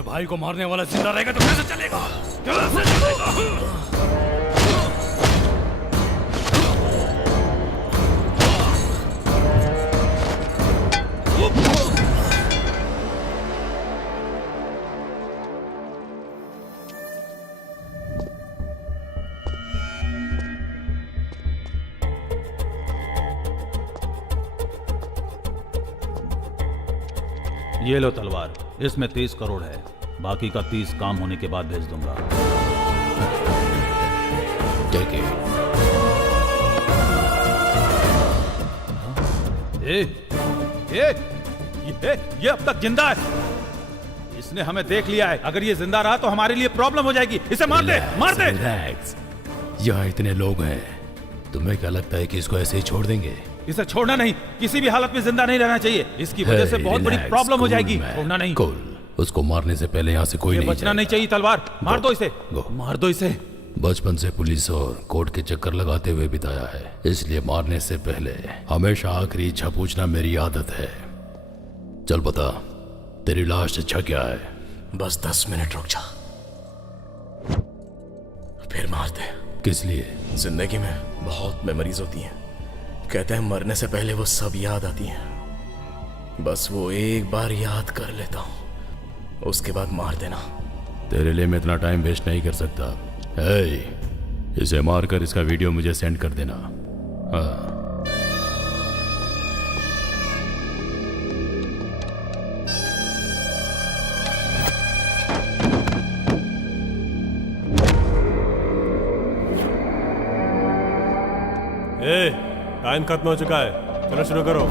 भाई को मारने वाला जिंदा रहेगा तो कैसे चलेगा? कैसे चलेगा? ये लो तलवार, इसमें 30 करोड़ है, बाकी का 30 काम होने के बाद भेज दूंगा। ठीक है। ये अब तक जिंदा है। इसने हमें देख लिया है। अगर ये जिंदा रहा तो हमारे लिए प्रॉब्लम हो जाएगी। इसे मार दे, मार दे। रिलैक्स। यहाँ इतने लोग हैं, तुम्हें क्या लगता है कि इसको ऐसे ही छोड़ देंगे? इसे छोड़ना नहीं, किसी भी हालत में जिंदा नहीं रहना चाहिए। इसकी वजह से बहुत बड़ी प्रॉब्लम हो जाएगी। छोड़ना नहीं। कूल। उसको मारने से पहले यहाँ से कोई नहीं बचना नहीं चाहिए। तलवार मार दो इसे, मार दो इसे। बचपन से पुलिस और कोर्ट के चक्कर लगाते हुए बिताया है, इसलिए मारने से पहले हमेशा आखिरी इच्छा पूछना मेरी आदत है। चल बता, तेरी लास्ट इच्छा क्या है? बस 10 मिनट रुक जा, फिर मार दे। किस लिए? जिंदगी में बहुत मेमोरीज होती हैं, कहते हैं मरने से पहले वो सब याद आती हैं। बस वो एक बार याद कर लेता हूँ, उसके बाद मार देना। तेरे लिए मैं इतना टाइम वेस्ट नहीं कर सकता। इसे मारकर इसका वीडियो मुझे सेंड कर देना। हाँ। टाइम खत्म हो चुका है, चलो शुरू करो।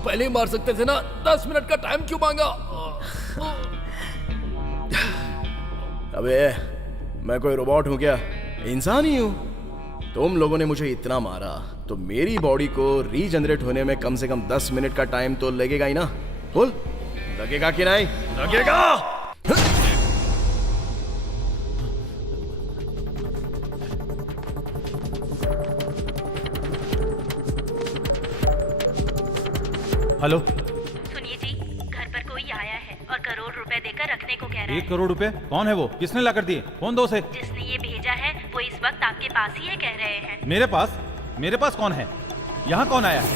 पहले ही मार सकते थे ना, 10 मिनट का टाइम क्यों मांगा? अबे मैं कोई रोबोट हूं क्या? इंसान ही हूँ। तुम लोगों ने मुझे इतना मारा तो मेरी बॉडी को रीजनरेट होने में कम से कम 10 मिनट का टाइम तो लगेगा ही ना। बोल, लगेगा कि नहीं? लगेगा। हेलो, सुनिए जी, घर पर कोई आया है और करोड़ रुपए देकर रखने को कह रहा है। 1 करोड़ रुपए? कौन है वो? किसने ला कर दिए? फोन दो उसे। जिसने ये भेजा है वो इस वक्त आपके पास ही है कह रहे हैं। मेरे पास? मेरे पास कौन है? यहाँ कौन आया है?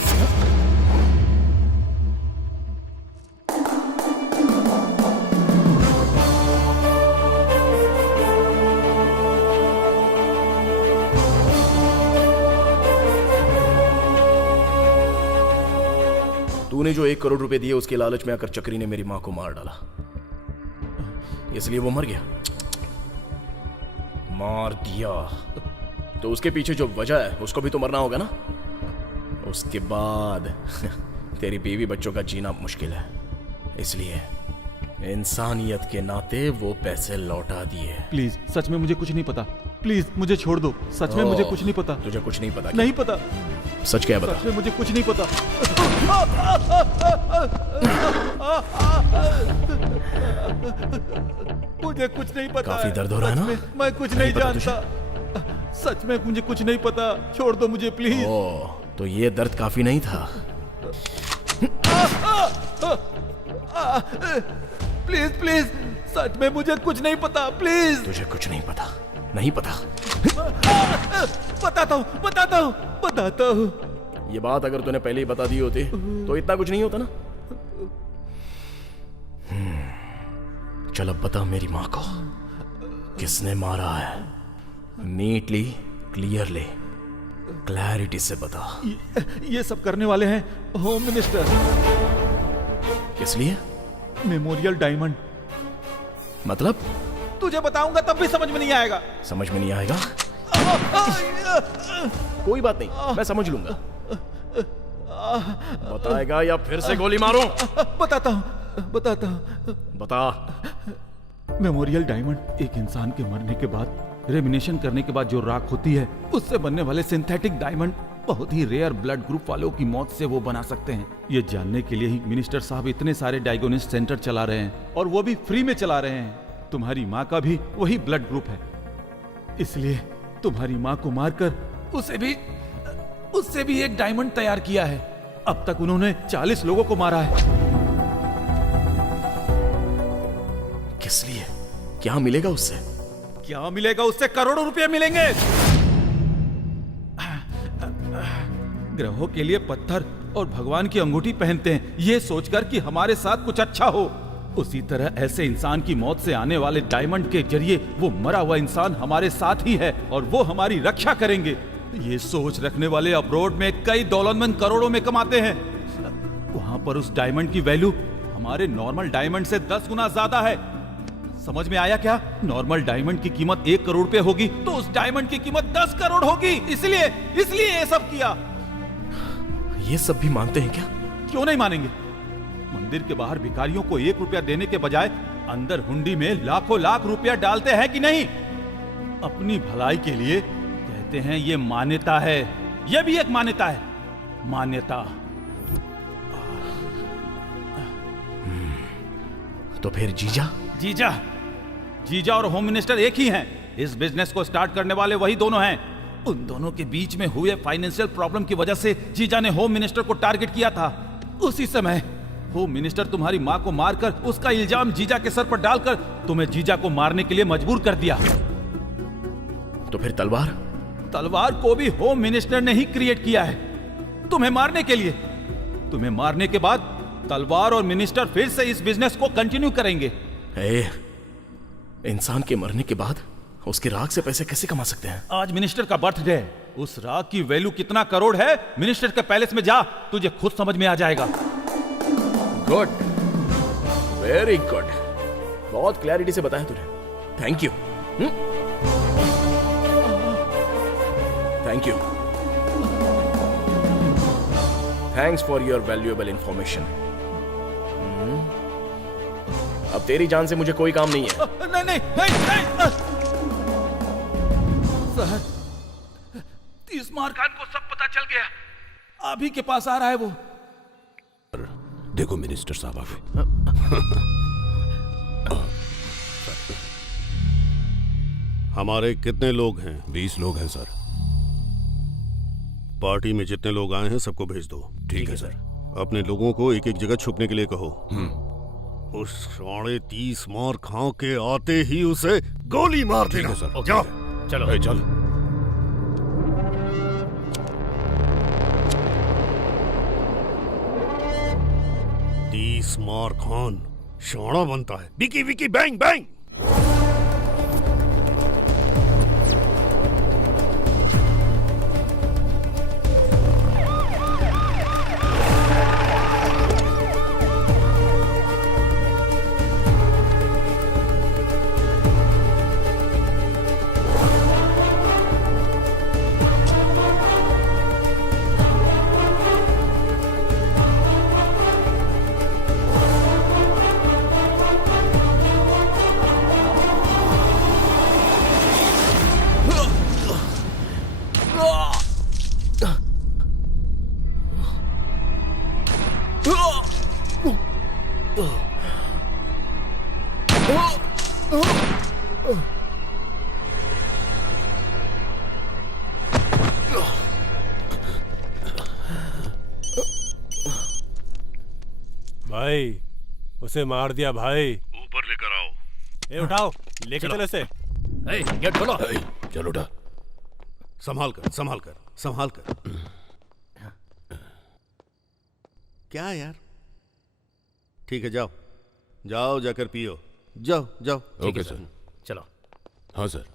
तूने जो 1 करोड़ रुपए दिए उसके लालच में आकर चक्री ने मेरी माँ को मार डाला, इसलिए वो मर गया। मार दिया तो उसके पीछे जो वजह है उसको भी तो मरना होगा ना। उसके बाद तेरी बीवी बच्चों का जीना मुश्किल है, इसलिए इंसानियत के नाते वो पैसे लौटा दिए। प्लीज, सच में मुझे कुछ नहीं पता। प्लीज मुझे छोड़ दो। सच में मुझे कुछ नहीं पता। तुझे कुछ नहीं पता? नहीं पता। सच क्या बता? सच में मुझे कुछ नहीं पता। मुझे कुछ नहीं पता। काफी दर्द हो रहा है ना? मैं कुछ नहीं जानता। सच में मुझे कुछ नहीं पता। छोड़ दो मुझे प्लीज। तो ये दर्द काफी नहीं था। प्लीज प्लीज, सच में मुझे कुछ नहीं पता। प्लीज। तुझे कुछ नहीं पता? नहीं पता? बताता हूँ। ये बात अगर तूने पहले ही बता दी होती तो इतना कुछ नहीं होता ना। चल अब बता मेरी माँ को किसने मारा है। नीटली, क्लियरली, क्लैरिटी से बता। ये सब करने वाले हैं होम मिनिस्टर। किस लिए? Memorial diamond. मतलब? तुझे बताऊंगा तब भी समझ में नहीं आएगा। समझ में नहीं आएगा? कोई बात नहीं, मैं समझ लूंगा। बताएगा या फिर से गोली मारूं? बताता हूं। बता। मेमोरियल डायमंड एक इंसान के मरने के बाद रेमिनेशन करने के बाद जो राख होती है उससे बनने वाले सिंथेटिक डायमंड बहुत ही रेयर ब्लड ग्रुप वालों की मौत से वो बना सकते हैं। ये जानने के लिए ही मिनिस्टर साहब इतने सारे डायग्नोसिस सेंटर चला रहे हैं और वो भी फ्री में चला रहे हैं। तुम्हारी माँ का भी वही ब्लड ग्रुप है, इसलिए तुम्हारी माँ को मारकर उससे भी एक डायमंड तैयार किया है। अब तक उन्होंने 40 लोगों को मारा है। किस लिए? क्या मिलेगा उससे? क्या मिलेगा उससे? करोड़ों रुपए मिलेंगे। ग्रहों के लिए पत्थर और भगवान की अंगूठी पहनते हैं ये सोचकर कि हमारे साथ कुछ अच्छा हो। उसी तरह ऐसे इंसान की मौत से आने वाले डायमंड के जरिए वो मरा हुआ इंसान हमारे साथ ही है और वो हमारी रक्षा करेंगे। ये सोच रखने वाले अब्रॉड में कई दौलतमंद करोड़ों में कमाते हैं। वहां पर उस डायमंड की वैल्यू हमारे नॉर्मल डायमंड से 10 गुना ज्यादा है। समझ में आया क्या? नॉर्मल डायमंड की कीमत 1 करोड़ रुपए होगी तो उस डायमंड की कीमत 10 करोड़ होगी। इसलिए ये सब किया। ये सब भी मानते हैं क्या? क्यों नहीं मानेंगे? मंदिर के बाहर भिखारियों को 1 रुपया देने के बजाय अंदर हुंडी में लाखों लाख रुपया डालते हैं कि नहीं? अपनी भलाई के लिए कहते हैं ये मान्यता है। ये भी एक मान्यता है। मान्यता। तो फिर जीजा और होम मिनिस्टर एक ही हैं। इस बिजनेस को स्टार्ट करने वाले वही दोनों हैं। उन दोनों के बीच में हुए फाइनेंशियल प्रॉब्लम की वजह से जीजा ने होम मिनिस्टर को टारगेट किया था। उसी समय होम मिनिस्टर तुम्हारी माँ को मारकर उसका इल्जाम जीजा के सर पर डालकर तुम्हें जीजा को मारने के लिए मजबूर कर दिया। तो फिर तलवार को भी होम मिनिस्टर ने ही क्रिएट किया है तुम्हें मारने के लिए। तुम्हें मारने के बाद तलवार और मिनिस्टर फिर से इस बिजनेस को कंटिन्यू करेंगे। इंसान के मरने के बाद उसकी राख से पैसे कैसे कमा सकते हैं? आज मिनिस्टर का बर्थडे है। उस राख की वैल्यू कितना करोड़ है मिनिस्टर के पैलेस में जा, तुझे खुद समझ में आ जाएगा। Good, very good. बहुत क्लैरिटी से बताया तूने। Thank you. Thank you. Thanks for your valuable information. अब तेरी जान से मुझे कोई काम नहीं है। नहीं। सर, तीसमार खान को सब पता चल गया। आप ही के पास आ रहा है वो। देखो मिनिस्टर साहब आ गए। हमारे कितने लोग हैं? 20 लोग हैं सर। पार्टी में जितने लोग आए हैं सबको भेज दो। ठीक है सर। अपने लोगों को एक एक जगह छुपने के लिए कहो। उस 30 मार खां के आते ही उसे गोली मार देना। सर जाओ चलो चल। 30 मार खान शाना बनता है। Vicky Vicky bang bang. भाई उसे मार दिया भाई। ऊपर लेकर आओ। ए उठाओ, लेके चलो इसे। गेट खोलो। चलो उठा। संभाल कर संभाल कर संभाल कर। क्या यार? ठीक है जाओ जाओ जाकर पियो। जाओ जाओ। Okay sir. चलो। हाँ सर।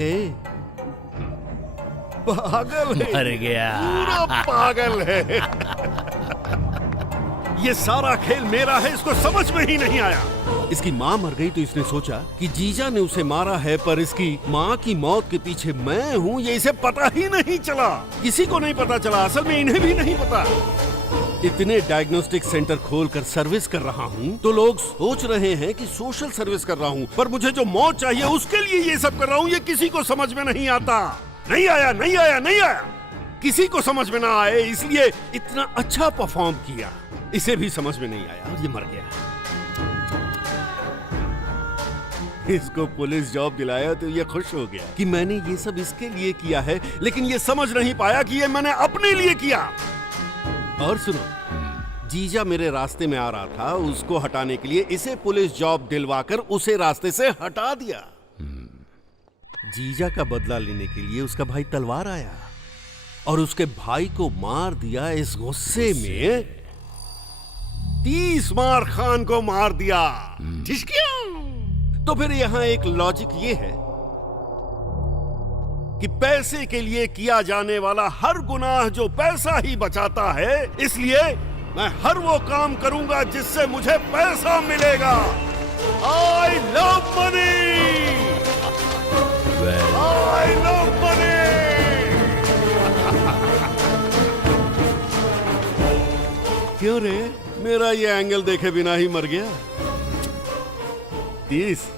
ए पागल है। मर गया। पूरा पागल है। ये सारा खेल मेरा है, इसको समझ में ही नहीं आया। इसकी माँ मर गई तो इसने सोचा कि जीजा ने उसे मारा है, पर इसकी माँ की मौत के पीछे मैं हूँ ये इसे पता ही नहीं चला। किसी को नहीं पता चला, असल में इन्हें भी नहीं पता। इतने डायग्नोस्टिक सेंटर खोलकर सर्विस कर रहा हूँ तो लोग सोच रहे हैं कि सोशल सर्विस कर रहा हूँ, पर मुझे जो मौत चाहिए उसके लिए ये सब कर रहा हूँ। ये किसी को समझ में नहीं आता। नहीं आया नहीं आया नहीं आया। किसी को समझ में ना आए इसलिए इतना अच्छा परफॉर्म किया। इसे भी समझ में नहीं आया और ये मर गया। इसको पुलिस जॉब दिलाया तो ये खुश हो गया कि मैंने ये सब इसके लिए किया है, लेकिन ये समझ नहीं पाया कि ये मैंने अपने लिए किया। और सुनो, जीजा मेरे रास्ते में आ रहा था, उसको हटाने के लिए इसे पुलिस जॉब दिलवाकर उसे रास्ते से हटा दिया। जीजा का बदला लेने के लिए उसका भाई तलवार आया और उसके भाई को मार दिया। इस गुस्से में 30 मार खान को मार दिया। तो फिर यहां एक लॉजिक ये है कि पैसे के लिए किया जाने वाला हर गुनाह जो पैसा ही बचाता है, इसलिए मैं हर वो काम करूंगा जिससे मुझे पैसा मिलेगा। I love money. I love money. क्यों रे, मेरा ये एंगल देखे बिना ही मर गया। 30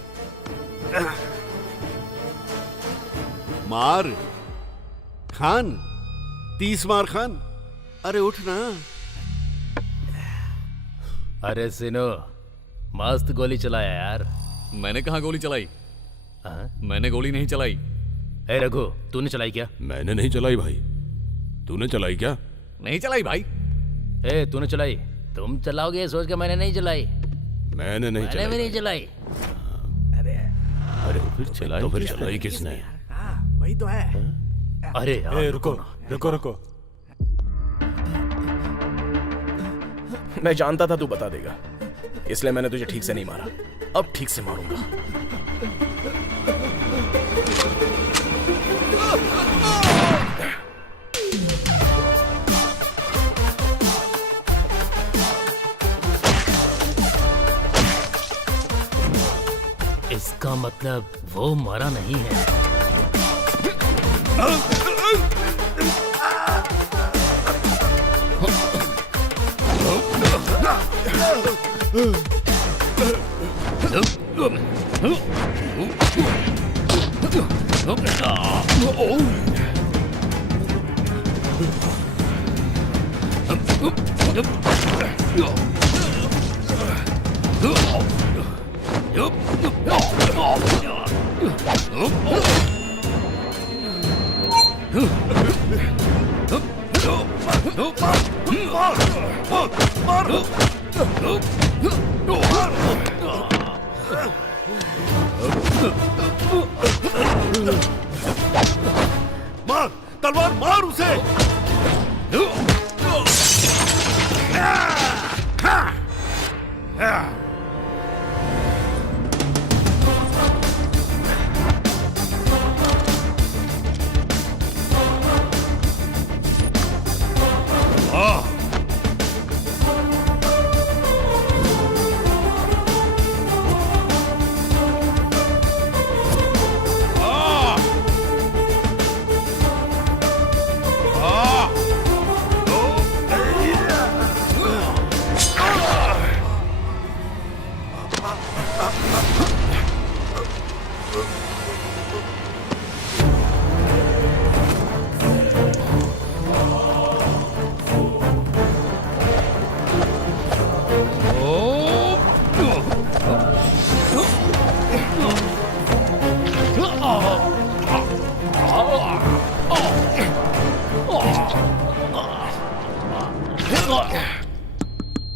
मार खान, 30 मार खान। अरे उठ ना। अरे सिनो, मस्त गोली चलाया यार। मैंने कहाँ गोली चलाई? मैंने गोली नहीं चलाई। ए रघु, तूने चलाई क्या? मैंने नहीं चलाई भाई। तूने चलाई क्या? नहीं चलाई भाई। ए तूने चलाई? तुम चलाओगे सोच के मैंने नहीं चलाई। मैंने नहीं मैंने भी नहीं चलाई। अरे फिर चलाई, तो फिर चलाई किसने? वही तो है। अरे यार रुको रुको रुको। मैं जानता था तू बता देगा, इसलिए मैंने तुझे ठीक से नहीं मारा। अब ठीक से मारूंगा। इसका मतलब वो मरा नहीं है। मार, तलवार मार उसे।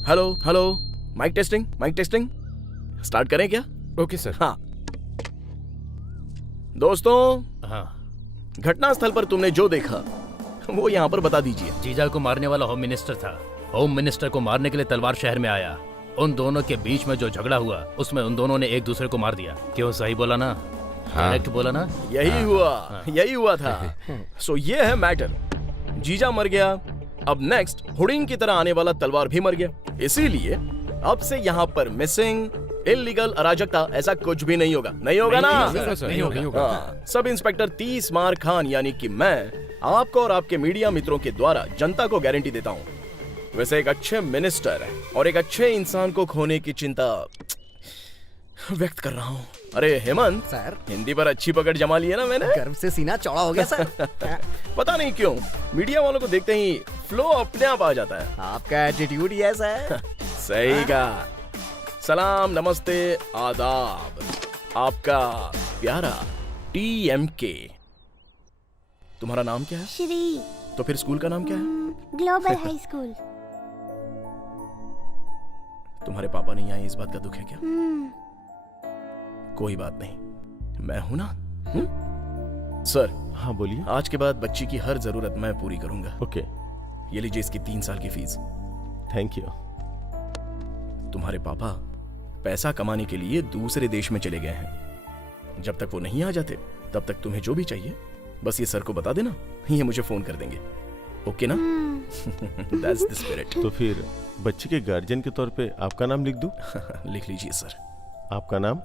Hello hello, mic testing, mic testing. Start करें क्या? Okay sir. हाँ दोस्तों, हाँ, घटना स्थल पर तुमने जो देखा वो यहाँ पर बता दीजिए। जीजा को मारने वाला होम मिनिस्टर था। होम मिनिस्टर को मारने के लिए तलवार शहर में आया। उन दोनों के बीच में जो झगड़ा हुआ उसमें उन दोनों ने एक दूसरे को मार दिया। क्यों, सही बोला ना? करेक्ट बोला ना? यही हुआ, यही हुआ था। सो ये है मैटर। जीजा मर गया, अब नेक्स्ट हुडिंग की तरह आने वाला तलवार भी मर गया। इसीलिए अब से यहाँ पर मिसिंग, इल्लीगल, अराजकता ऐसा कुछ भी नहीं होगा। नहीं होगा ना? नहीं होगा। सब इंस्पेक्टर तीसमार खान यानी कि मैं आपको और आपके मीडिया मित्रों के द्वारा जनता को गारंटी देता हूँ। वैसे एक अच्छे मिनिस्टर और एक अच्छे इंसान को खोने की चिंता व्यक्त कर रहा हूँ। अरे हेमंत सर, हिंदी पर अच्छी पकड़ जमा ली है ना मैंने। गर्व से सीना चौड़ा हो गया सर। पता नहीं क्यों मीडिया वालों को देखते ही फ्लो अपने आप आ जाता है। आपका एटीट्यूड ही ऐसा है। सही कहा। सलाम, नमस्ते, आदाब। आपका प्यारा TMK। तुम्हारा नाम क्या है? श्री। तो फिर स्कूल का नाम क्या है? Global high school. तुम्हारे पापा नहीं आए, इस बात का दुख है क्या? कोई बात नहीं, मैं हूं ना। सर। हाँ बोलिए। आज के बाद बच्ची की हर जरूरत मैं पूरी करूंगा। ओके। ये लीजिए इसकी 3 साल की फीस। Thank you. तुम्हारे पापा पैसा कमाने के लिए दूसरे देश में चले गए हैं। जब तक वो नहीं आ जाते तब तक तुम्हें जो भी चाहिए बस ये सर को बता देना, ये मुझे फोन कर देंगे। ओके ना? That's the spirit। तो फिर बच्चे के गार्जियन के तौर पे आपका नाम लिख दूं? लिख लीजिए सर। आपका नाम?